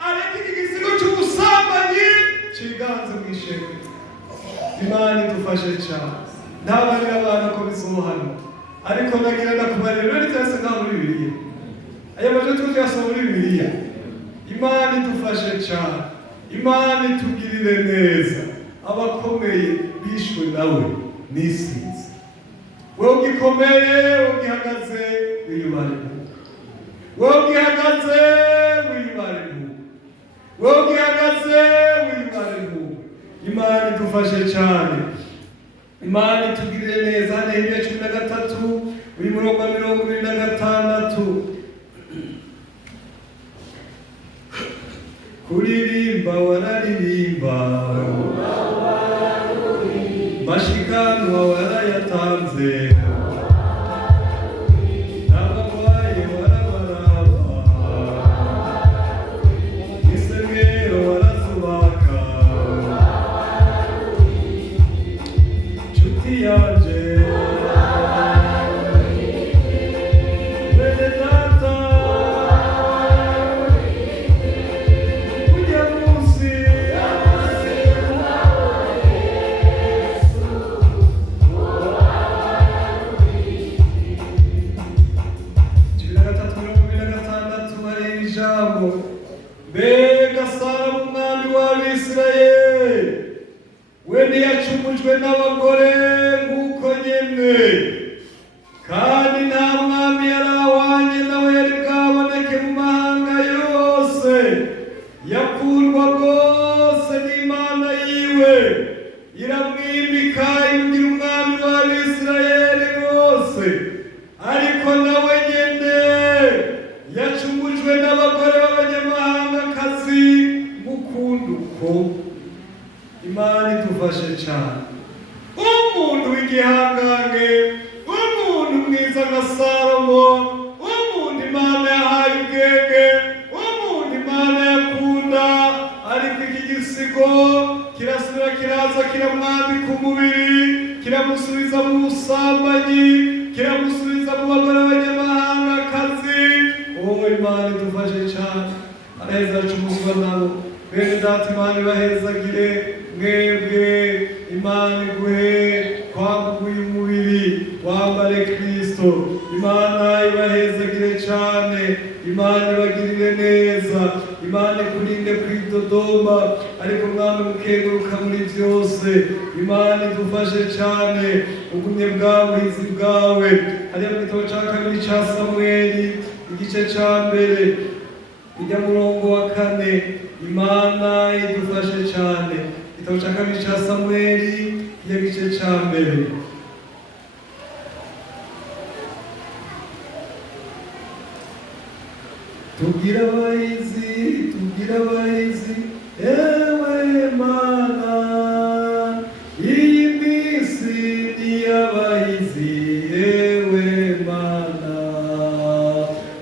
areke iki gisigo c'ubusambanyi ciganze mw'ishengero. Imana idufashe cyane. Ntabarira abantu ko bizohana, ariko nagira ndakubarira rero ryase nka muri Bibiliya. Aya majambo tuyasoma muri Bibiliya. Imana idufashe cyane, Imana itugirire neza. Abakomeye bishwe nawe n'isinzi. Wewe ugikomeye, ugihagaze wiyubare Mungu. Wewe ugihagaze wiyubare Mungu. Wewe ugihagaze wiyubare Mungu. Imana idufashe cyane, Imana itugirire neza. Nehemiya 13 uri murongo wa 26. Kuririmba wararirimba, mashikanwa warayatanze, n'abarwayi warabaraba, isengero warazubaka. Nshuti yanje mbega Sara umwami w'Abisirayeli, we ntiyacumujwe n'abagore nk'uko nyene, kandi nta mwami yari ahwanye nawe yari bwaboneke mu mahanga yose. Yakundwa rwose n'Imana yiwe, iramwimika imugira umwami w'Abisirayeli bose. Ariko nawe nyene yacumujwe n'abagore b'abanyamahangakazi ngukunda uko. Imana idufashe cyane. Umuntu w'igihangange, umuntu mwiza nka Salomo, umuntu Imana yahaye ubwenge, umuntu Imana yakunda. Ariko iki gisigo kirasubira kiraza kiramwambika umubiri, kiramusubiza mu busambanyi, kiramusubiza mu bagore b'abanyamahangakazi. Imana idufashe cyane. Araheza acumuzwa nabo. Bene data, Imana ibahezagire mwebwe. Imana iguhe kwaguye umubiri, wambare Kristo. Imana ibahezagire cyane, Imana ibagirire neza, Imana ikurinde kwidodoma, ariko mwami mukenguruka muri byose. Imana idufashe cyane, ubumwe bwawe, izi bwawe. Hariya mu gitabo cya kabiri cya Samweli igice cya mbere ijya murongo wa 4, Imana idufashe cyane. Igitabo cya kabiri cya Samweli igice cya mbere. Tugira abahizi, ewe Mana, iyi minsi ni abahizi, ewe Mana.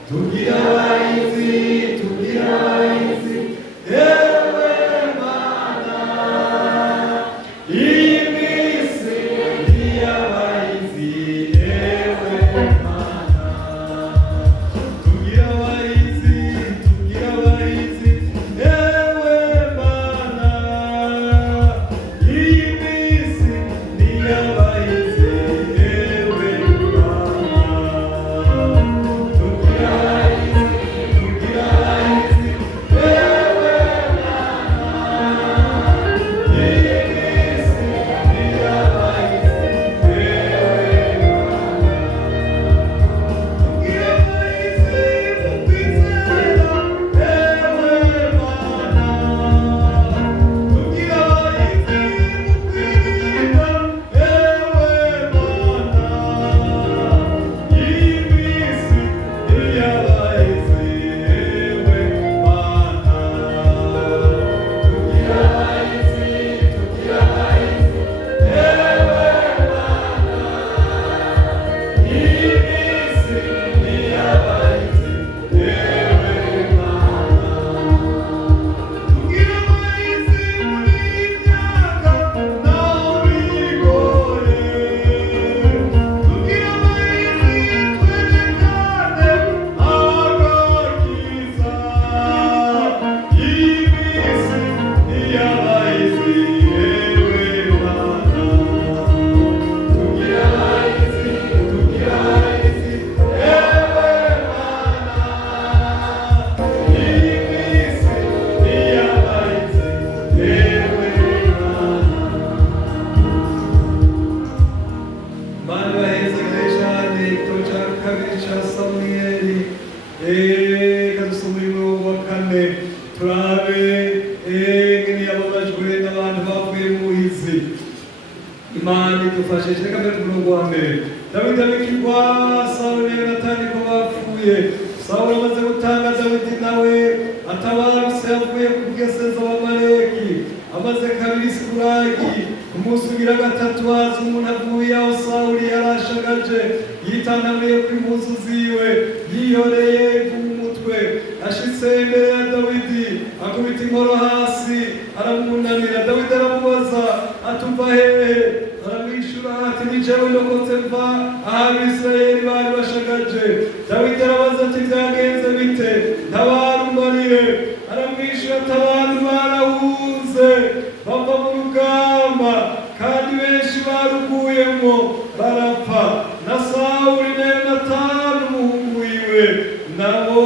Tugira abahizi, ewe Mana, iyi minsi ni abahizi, ewe Mana. Tugira abahizi, ewe Mana, iyi minsi ni abahizi, ewe Mana. Tugira abahizi, ewe Mana, iyi minsi ni abahizi, Imana idufashe. Reka mbere umurongo wa mbere. Dawidi abikirwa Sawuli na Yonatani ko bapfuye. Sawuli amaze gutanga, Dawidi nawe atabarutse avuye ku bweseza w'Amaleki. Amaze kabiri Sikulagi, ku munsi ugira gatatu haza umuntu avuye aho Sawuli yarashagaje, yitanamiye ku impuzu ziwe, yihoreye ivu mu mutwe. Ashitse imbere ya Dawidi, akubita inkoro hasi, aramunamira. Dawidi aramubaza ati umva hehe? Aramwishyura ati ni jewe ndokotse mva aho Abisirayeli bari bashagaje. Dawidi arabaza ati byagenze bite? Ntabara umbarire. Aramwishyura ati abantu barahunze bava mu rugamba, kandi benshi baruguyemo barapfa, na Sawuli na Yonatani umuhungu wiwe nabo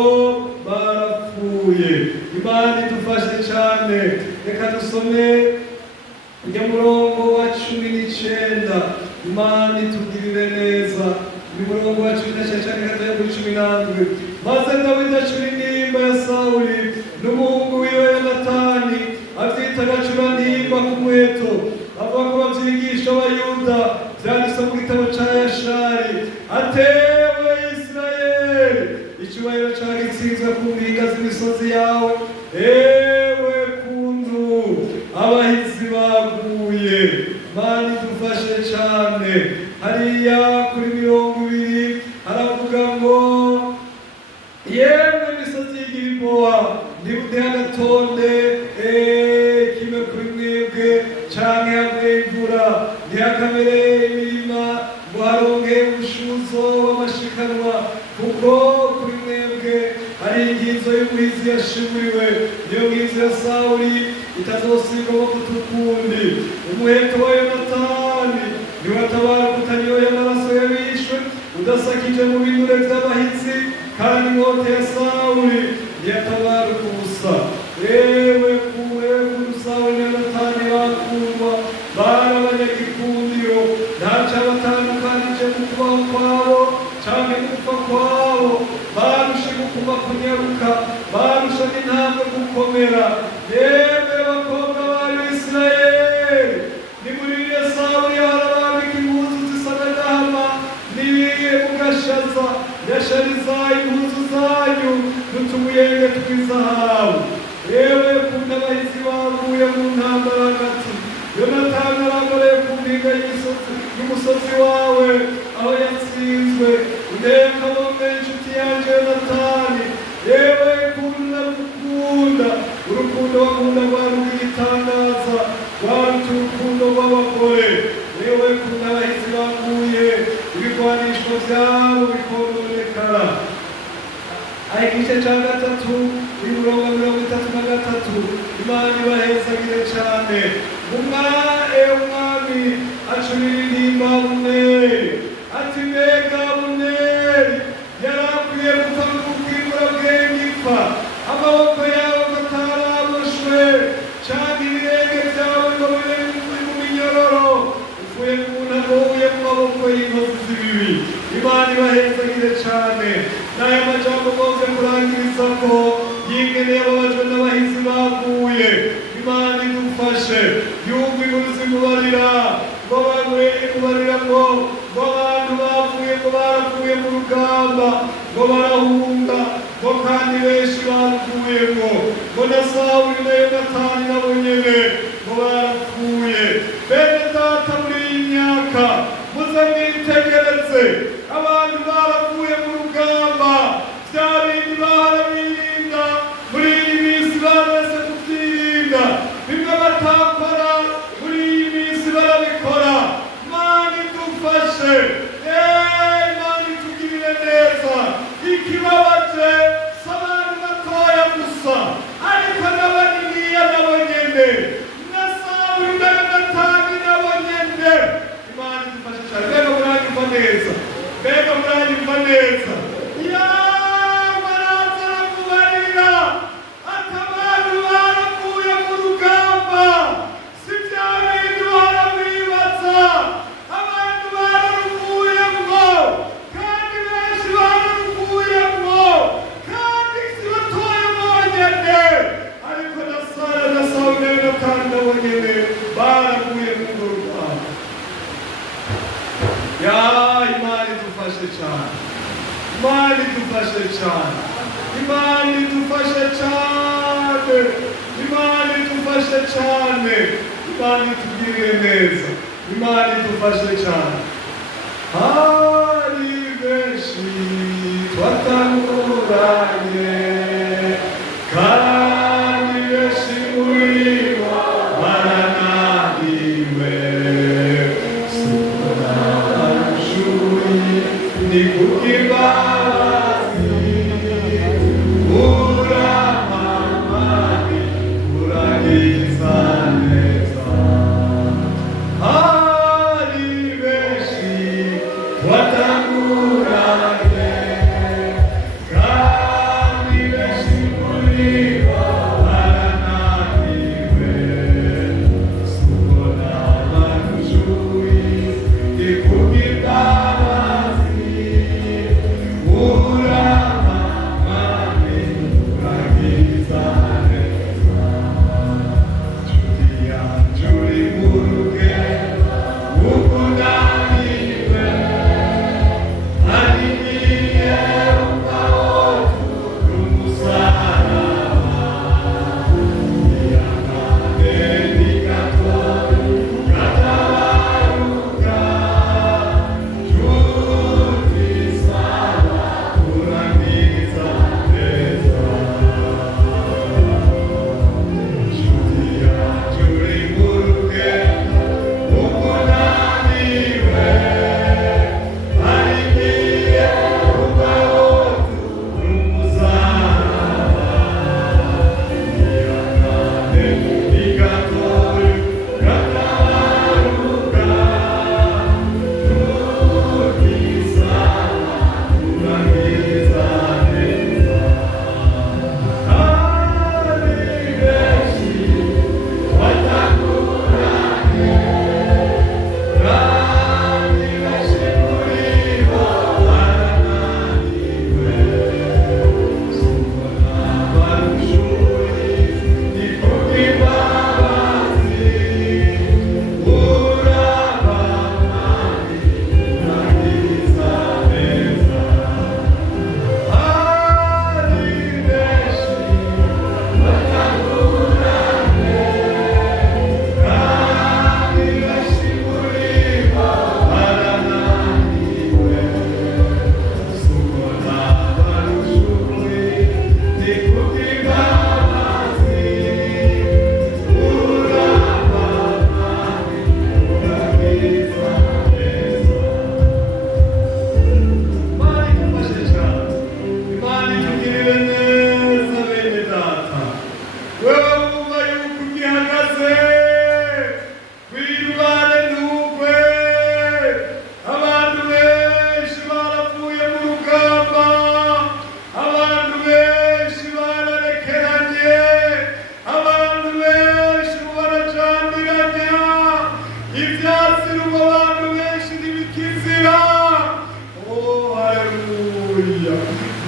barapfuye. Imana idufashe cyane. Reka dusome ujya murongo wa 19. Imana itugirire neza. Ni murongo wa 19 cyane kajya kuri 17. Maze Dawidi acura intimba ya Sawuli n'umuhungu wiwe Yonatani, avyita agacura-ntimba ku muheto. Avuga ko bavyigisha Abayuda, vyanditse mu gitabo ca Yashari. Atewe Isirayeli, icyubahiro cawe gitsinzwe ku mpinga z'imisozi yawe. Ewe kuntu abahizi baguye. Mana idufashe cyane. Hariya kuri 20 haravuga ngo yemwe imisozi y'Igilibowa ntibudeho agatonde kimwe kuri mwebwe, canke haguye imvura ntihakamere imirima ngo haronke umushuzo w'amashikanwa, kuko kuri mwebwe hari inginzo y'umuhizi yashiburiwe, niyo nginzo ya Sawuli itazosigwamo kutukundi. Umuheto wa Yonatani niwatabara kutaniyoya amaraso y'abishwe, udasakije mu binure by'abahitsi, kandi inkota ya Sawuli ntiyatabaruka ubusa. Ewe kuri Sawuli na Yonatani bakundwa, bari abanyagikundiro, ntaco batandukanije mu kubaho kwabo canke gupfa kwabo, barushe gukuma kunyaruka, barusha n'intambwe gukomera. Yemwe bakobwa b'Abisirayeli, nimurire Sawuli harabambika impuzu zisa n'agahama, nibiye mugashaza, yashariza impuzu zanyu n'utubuyenge tw'izahabu. Ewe kunda abahizi baguye mu ntambara hagati, Yonatani arangoreye ku mpinga y'umusozi wawe aho yatsinzwe. Ndeka bombe inshuti yanje Yonatani, yewe kunda gukunda, urukundo wakunda rwari rw'igitangaza, rwari urukundo rw'abagore. Yewe kunda abahizi baguye, ibigwanisho vyabo bikononekara. Igice ca gatatu imirongo 33, Imana ibahezagire cane. Umwami acurira intimba Abuneri, ati mbega Abuneri yarakwiye gupfa n'ukwimura bwenge ipfa, amaboko yawe ataraboshwe canke ibirenge vyawe ngo biri mu minyororo, uvuye mu ntago uvuye mu maboko y'inkozi z'ibibi. Imana ibahezagire cane. N'aya majambo mose kurangiriza ko yingene yababajwe n'abahizi baguye. Imana idufashe yumva inkuru zimubarira, ngo imubarira ngo abantu bavuye, ngo baravuye mu rugamba, ngo barahunga, ngo kandi benshi baruvuyemo, ngo na Sawuli na Yonatani nabo nyene ngo barapfuye. Bene data, muri iyi myaka muze mwitegereze abantu baravuye mu rugamba, vya bindi barabirinda, muri iyi minsi bareze kuvyirinda, bimwe batakora muri iyi minsi barabikora. Imana idufashe, Imana itugirire neza. Ikibabaje si abantu batoya gusa, ariko n'abaniniya nabo nyene, na Sawuli na Yonatani nabo nyene. Imana idufashe cane. Mbega muranyumva neza? Mbega muranyumva neza? Baraza aramubarira ati abantu baravuye mu rugamba, si vya bindi barabibaza, abantu bararuvuyemwo, kandi benshi bararuvuyemwo, kandi si batoya bonyene, ariko na Sawuli na Yonatani nabo nyene baravuye mu rugamba. Imana idufashe cane. Imana idufashe cane. Imana idufashe cane. Imana idufashe cane. Imana itugirire neza. Imana idufashe cane. Hari benshi twatanguranye, kandi benshi muri bo barananiwe. Ni kubw'imbabazi uramamani uragiza neza. Hari benshi twatanguranye, kandi benshi muri bo barananiwe. Suko n'abanjuri ni kubw'imbabazi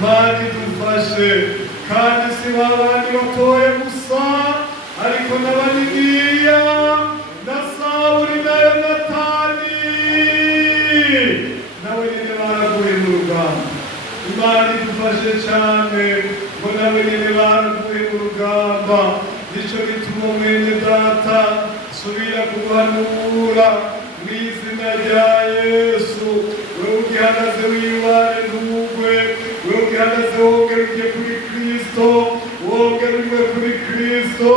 Imana idufashe kandi si babandi batoye gusa ariko n'abaniniya na Sawuli na Yonatani nawe nyine baraguye mu rugamba. Imana idufashe cyane ngo nawe nyine baraguye mu rugamba. Nicyo gituma mwene data subira kuguhanura mu izina rya Yesu. Wewe ugihagaze wibare ntugwe, wewe ugihagaze wongere ujye kuri Kristo, wongere ujye kuri Kristo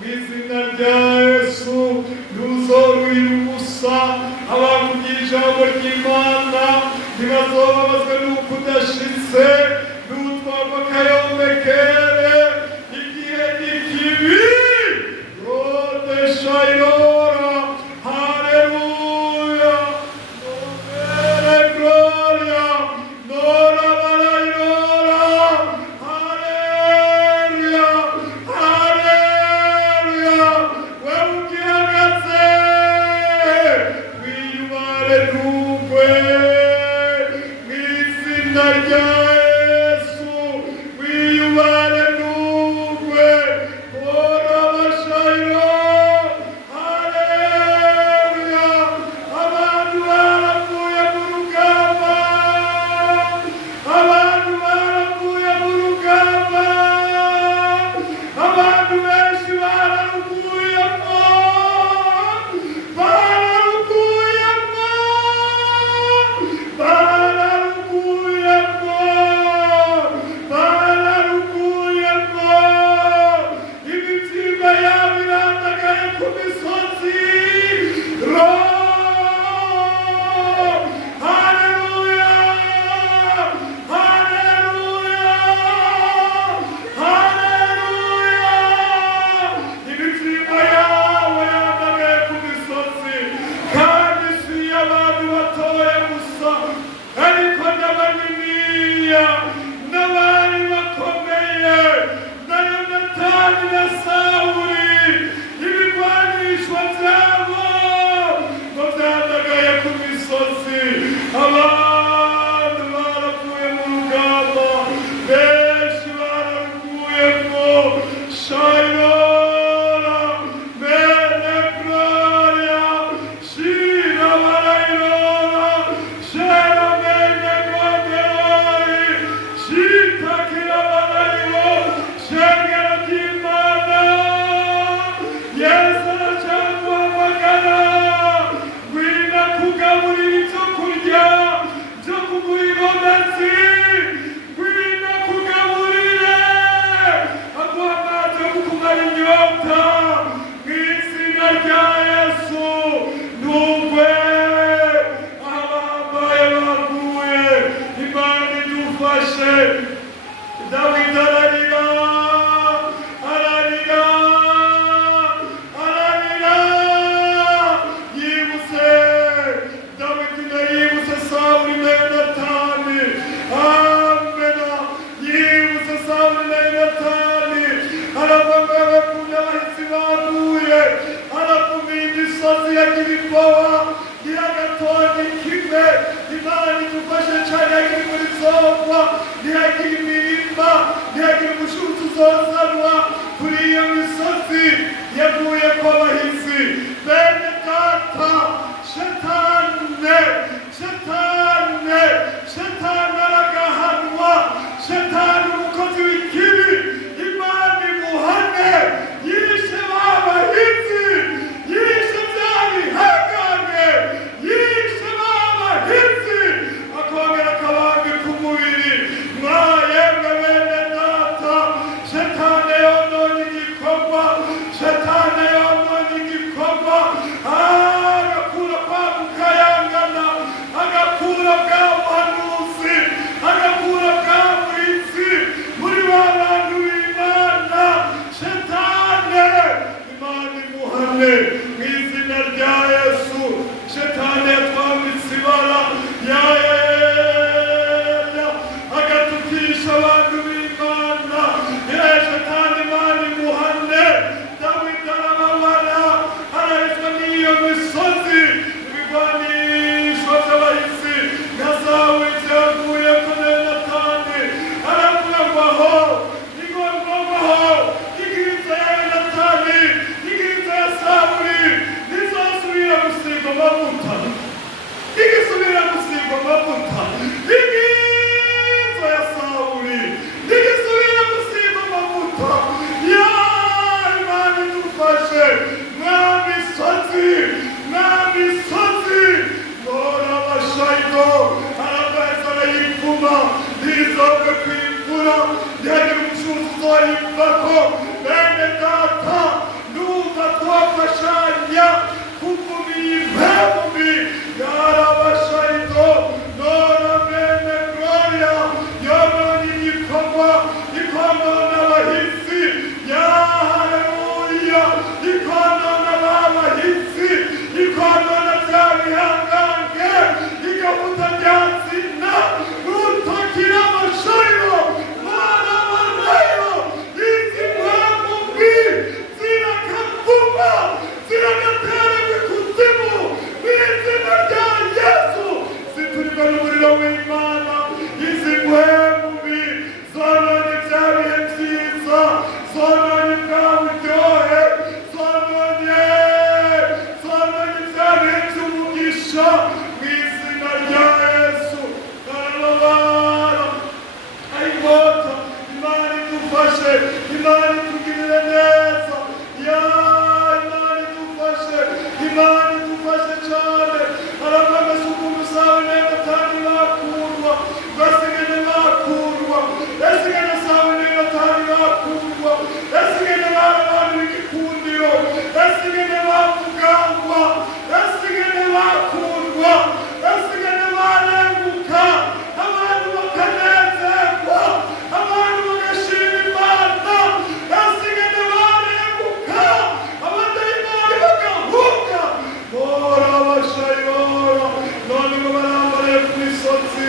mu izina rya Yesu. Ntuzoruhire ubusa abavugira ijambo ry'Imana, ntibazobabazwe n'uko udashitse. Ntutwagwe akayombekere igihe ni kibi. Rode shayora, haleluya, nobere gloria, nora barayora, haleluya, haleluya. Wewe ugihagaze wiyubare ntugwe mu izina rya Yesu, wiyubare ntugwe. Ora bashayiro, haleluya. Abantu baravuye mu rugamba, abantu baravuye mu rugamba, abantu benshi bararuguyemo, bararuguyemo, bararuguyemo, bararuguyemo. Imitima yabo irandagaye ku misozi. Haleluya, haleluya, haleluya. Imitima yabo irandagaye ku misozi, kandi si iy'abantu batoye gusa ariko n'abaniniya n'abari bakomeye na Yonatani na Sawuli. Ibigwanishwa byabo ngo byandagaye ku misozi. Abantu baravuye mu rugamba, benshi bararuguyemo. Shayora, mene gloria, shira barayora, shera mene gloria, shitakira barayo, shengera ry'Imana. Yesu aracaguhamagara, ngwino kugaburira ibyo kurya byo kuguha inkomezi, ngwino kugaburire, aguha amazi yo kukumara inyota mu izina rya Yesu. Ntugwe abambaye baguye. Imana idufashe. Dawidi ararira, ararira, ararira, yibutse Dawidi na yibutse Sawuli na Yonatani. Amena, yibutse Sawuli na Yonatani. Aravuga bakunda abahisi baguye, aravuga imisozi ya Gilibowa ntihagatonye kimwe. Imana idufashe cyane, yagira muri zogwa, ntihagira imirima, ntihagira umushuzi uzozanwa kuri iyo misozi yaguye kw'abahisi. Bene data, shetane, shetane, shetane aragahanwa, shetane umukozi w'ikibi. Imana imuhane, yishe babahisi, yishe bya bihangane, yishe babahisi, akongera akabambika umubiri. Mwayemwe bene data, shetane yononye igikorwa, shetane yononye igikorwa. Agakura kwa mukayangana, agakura bwa buhanuzi, isonga kw'imvura ntihagire umucuzi uzoyivako. Bene data ndumva twafashanya kuvumira impemu mbi yarabashayito nora bene gloria yononye igikorwa ikonona abahisi ya haleluya ikonona babahisi ikonona bya bihangange igafuta rya zina rutakira amashayiro mwana wanayo izi mpemu mbi zirakavuma ziragatererwa ikuzimu n'izina rya Yesu ziturirwa n'umuriro w'Imana. Izi mpemu mbi zononye bya bihe byiza, zononye bwa buryohe, zononye bya bihe by'umugisha mu izina rya Yesu. Karababara ayigota Imana idufashe, Imana itugirire neza ya Imana idufashe, Imana idufashe cyane. Arabameze ukuntu sawe neza kandi bakurwa basigane bakurwa basigane sawe neza kandi bakurwa basigane abantu b'igikundiro basigane bavugangwa basigane bakurwa basigane barenguka abantu bakanezerwa abantu bagashima Imana basigane barenguka abadayimoni bagahunga. Mora abashayora none ngo barambaraye ku misozi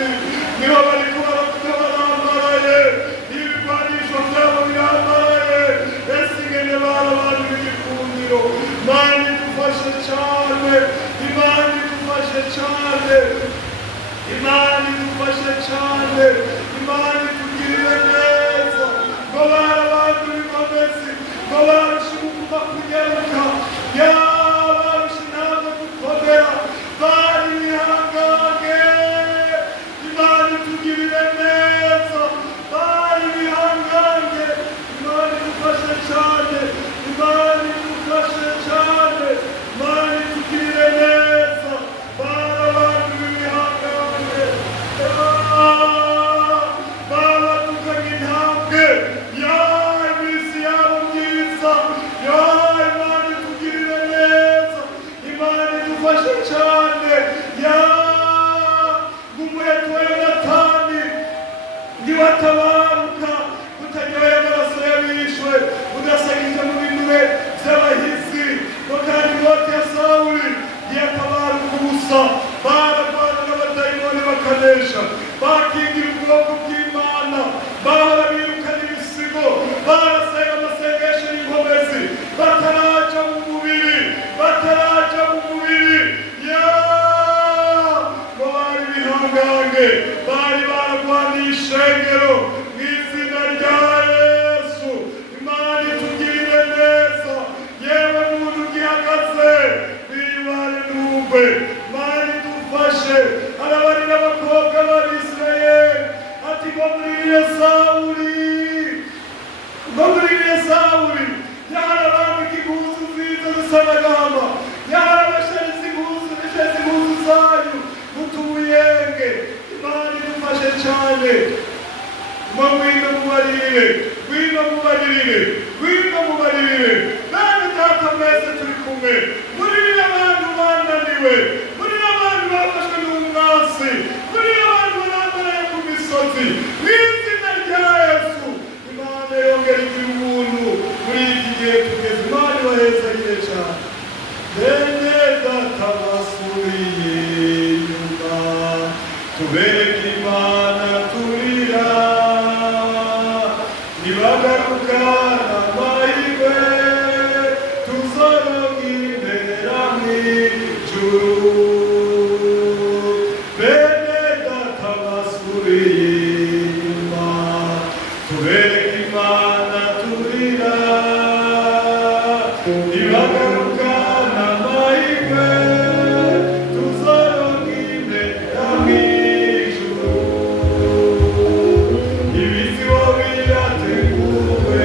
niho bariko baravuga barambaraye ibigwanisho byabo birambaraye basigane abantu b'igikundiro. Imana idufashe cyane, Imana idufashe cyane, Imana idufashe cyane, Imana itugirire neza. Ngo bari abantu b'inkomezi, ngo barushe ukuguma kunyaruka barushe intambwe gukomera, bari bihangange. Imana itugirire neza, bari bihangange. Imana idufashe cyane, Imana idufashe cyane, Imana itugirire neza. Bari abantu b'ibihangange babatukanye intambwe iminsi yabo myiza. Imana itugirire neza, Imana idufashe cyane. Umuheto wa Yonatani ntiwatabaruka utanyoye amaraso y'abishwe udasagije mu binure by'abahisi ngo kandi inkota ya Sawuli ntiyatabaruka ubusa. Bararwana n'abadayimoni bakanesha, bakingira ubwoko bw'Imana, bahora birukana ibisigo, barasenga amasengesho y'inkomezi bataraja mu mubiri, bataraja mu mubiri. Ngo bari bihangange, bari bararwaniye ishengero mu izina rya Yesu. Imana itugirire neza, yewe muntu ugihagaze wibare n'ubwe. Imana idufashe. Arabarira abakobwa b'Abisirayeli ati ngo murire Sawuli yarabambika impuzu nziza zisa n'agahama, yarabashereza impuzu zanyu mutubuyenge. Imana idufashe cyane. Ngwino mubarire, ngwino mubarire, ngwino mubarire. Bene data mwese turi kumwe, murire abantu bananiwe, murire abantu bafashwe n'umwansi, murire abantu barambaraye ku misozi mu izina rya Yesu. Imana yongera igira ubuntu muri iki gihe tugeze. Imana ibahezagire cyane. Bene data basubiye inyuma tubereke Imana turira, nibagarukana amahirwe tuzoronka impera mw'ijuru. Bene data basubiye inyuma tubereke Imana turira, nibagarukana amahirwe tuzoronka impera mw'ijuru. Ibizibo birateguwe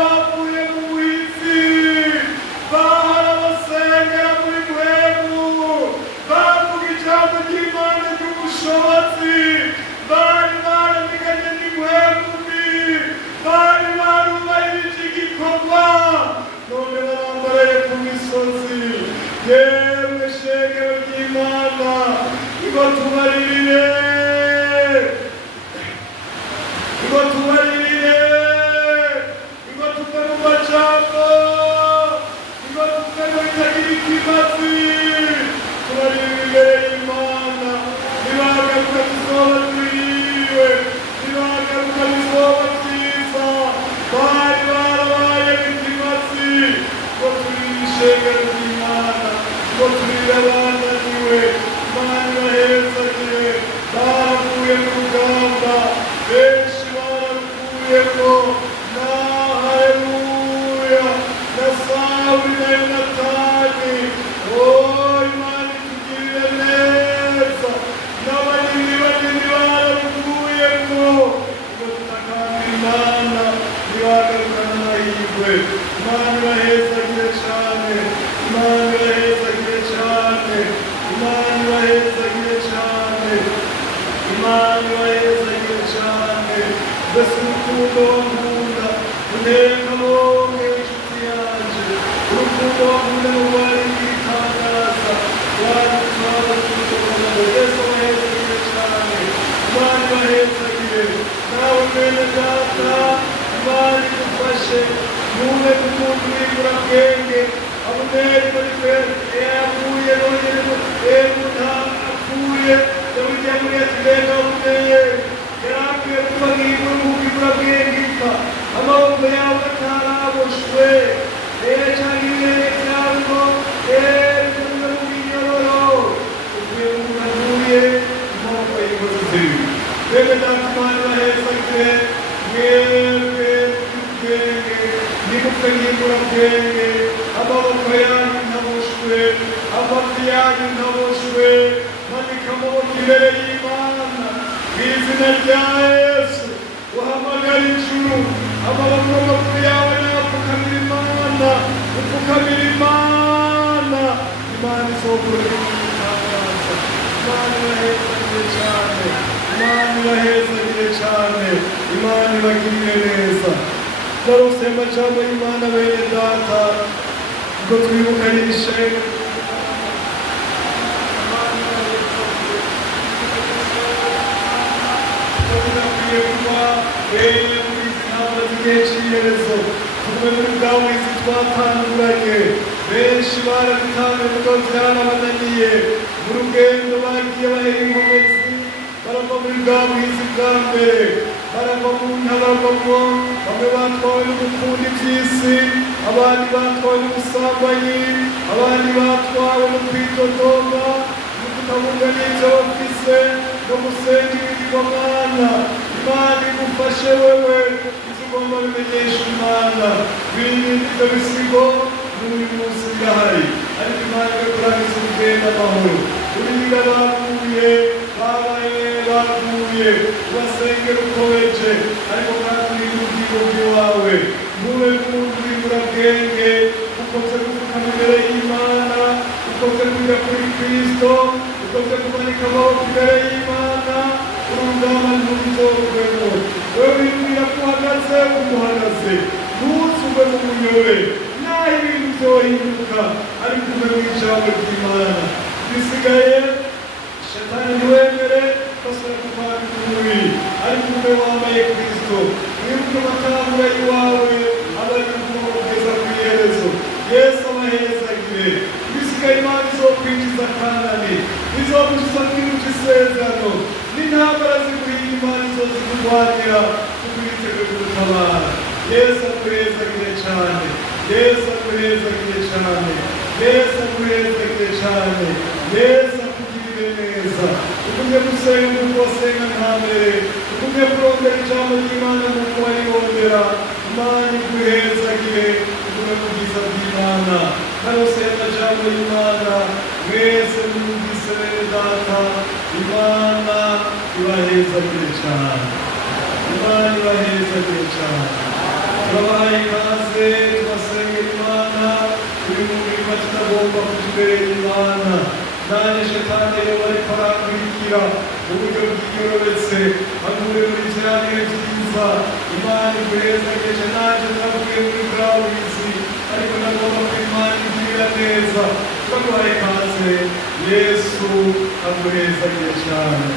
bavuye mu buhizi, bahora basengera muri mpwemu, bavuga ijambo ry'Imana ry'ubushobozi, bari baramiganye n'impwemu mbi, bari barubahirije igikorwa, none barambaraye ku misozi. Yemwe shengero ry'Imana, ngo tubaririre, ngo tubaririre, ngo tuve mu majambo, ngo tuve mu bitagira ikimazi, tubaririre imbere y'Imana. Nibagaruka bizoba biriwe, nibagaruka bizoba byiza, bari barabaye ikimazi. Ngo turire ishengero ry'Imana, ngo turire abananiwe, Imana ibahezagire. Baravuye mu rugamba, benshi baravuyemo, na Haleluya, na Sawuli na Yonatani. Imana itugirire neza, n'abanini banini baravuyemo. Ngo tutakambira Imana, ntibagarukana amahirwe. Imana ibahezagire cane, Imana ibahezagire cane, Imana ibahezagire cane, Imana ibahezagire cane. Mbese urukundo wankunda uneka bonke inshuti yanje, urukundo wankunda n'ubari bw'itangaza, wadutwara turutokoza. Yesu abahezagire cane, Imana ibahezagire. Nawe mwene data, Imana idufashe, mube umuntu w'imburabwenge. Abuneri muri twe yavuye nongere umuntu apfuye, Dawidi yamuriye ati mbega Abuneri yarakwiye kuba nk'imburabwenge ipfa, amaboko yawe ataraboshwe, cyangwa ibirenge byawe ngo bikomeze mu minyororo. Uvuye mu muntu avuye amaboko y'inkozi z'ibibi. Twebwe data, Imana ibahezagire, mwebwe ubwenge, nimupfe nk'imburabwenge, amaboko yanyu ntaboshwe, amavi yanyu ntaboshwe. Manika amaboko imbere y'Imana mu izina rya Yesu, uhamagara ijuru, amaboko magufi yawe napfukamira Imana, upfukamira Imana. Imana izokora ibitangaza. Imana ibahezagire cane, Imana ibahezagire cane, Imana ibagirire neza. Narose amajambo y'Imana bene data, ngo twibukanye ishengero. Turakwiye kuba bene muri izi ntambara z'igihe c'iherezo, tuve muri bwa bwizi twatanguranye. Benshi barabitanze kuko byarabananiye, mu rugendo bagiye bahera inkomezi, barava muri bwa bwizi bwa mbere, barava mu ntabavamo. Bamwe batwawe no gukunda iby'isi, abandi batwawe n'ubusambanyi, abandi batwawe no kwitotomba, no kutavuga n'ibyo bafise, no gusenga ibigirwamana. Imana igufashe wewe, ibyo ugomba bimenyesha Imana, wirinde ibyo bisigo. N'uyu munsi birahari, ariko Imana irakurangiza urugendo amahoro. Uriga bavuye, bavuye, ubasengera ukomeje, ariko kandi urinde ubugingo bw'iwawe. Ntube n'umuntu w'imburabwenge, ukoze gupfukama imbere y'Imana, ukoze kujya kuri Kristo, ukoze kumanika amaboko imbere y'Imana. Urugamba ntiruzorwemo. Wewe wibwira ko uhagaze, umuhagaze. Ntuzugwe mu bunyore, naho ibintu byohinduka, ariko uve mu ijambo ry'Imana. Bisigaye Shetani ntiwemere basore kuvana umubiri, ariko ube wambaye Kristo. Wibuke amatangura y'iwawe abarimo kugeza ku iherezo. Yesu abahezagire. Bisigaye Imana izokwinjiza Kanani, izogukiza kwibuka isezerano, n'intambara ziguhiga Imana izozigurwanira, kuko iriteguye kugutabara. Yesu akurezagire cane, Yesu akurezagire cane, Yesu akurezagire cane, Yesu akugirire neza. Ugumye gusenga nk'uko wasenga nka mbere, ugumye kurondera ijambo ry'Imana nk'uko waribondera. Imana iguhezagire, ugumye ku bwiza bw'Imana. Narose amajambo y'Imana, mwese mwumvise bene data. Imana ibahezagire cane, Imana ibahezagire cane. turabahaye ikaze tubasengera Imana turi mu mirimo tutagomba kuja imbere y'Imana nanjye shetani rero bariko arankurikira mu buryo bwigororotse ankure muri vya bihe vyiza Imana iguhezageje nanje navuye muri bwa buhizi ariko nagomba ko Imana ingirira neza turaguhaye ikaze Yesu aguhezagire cane.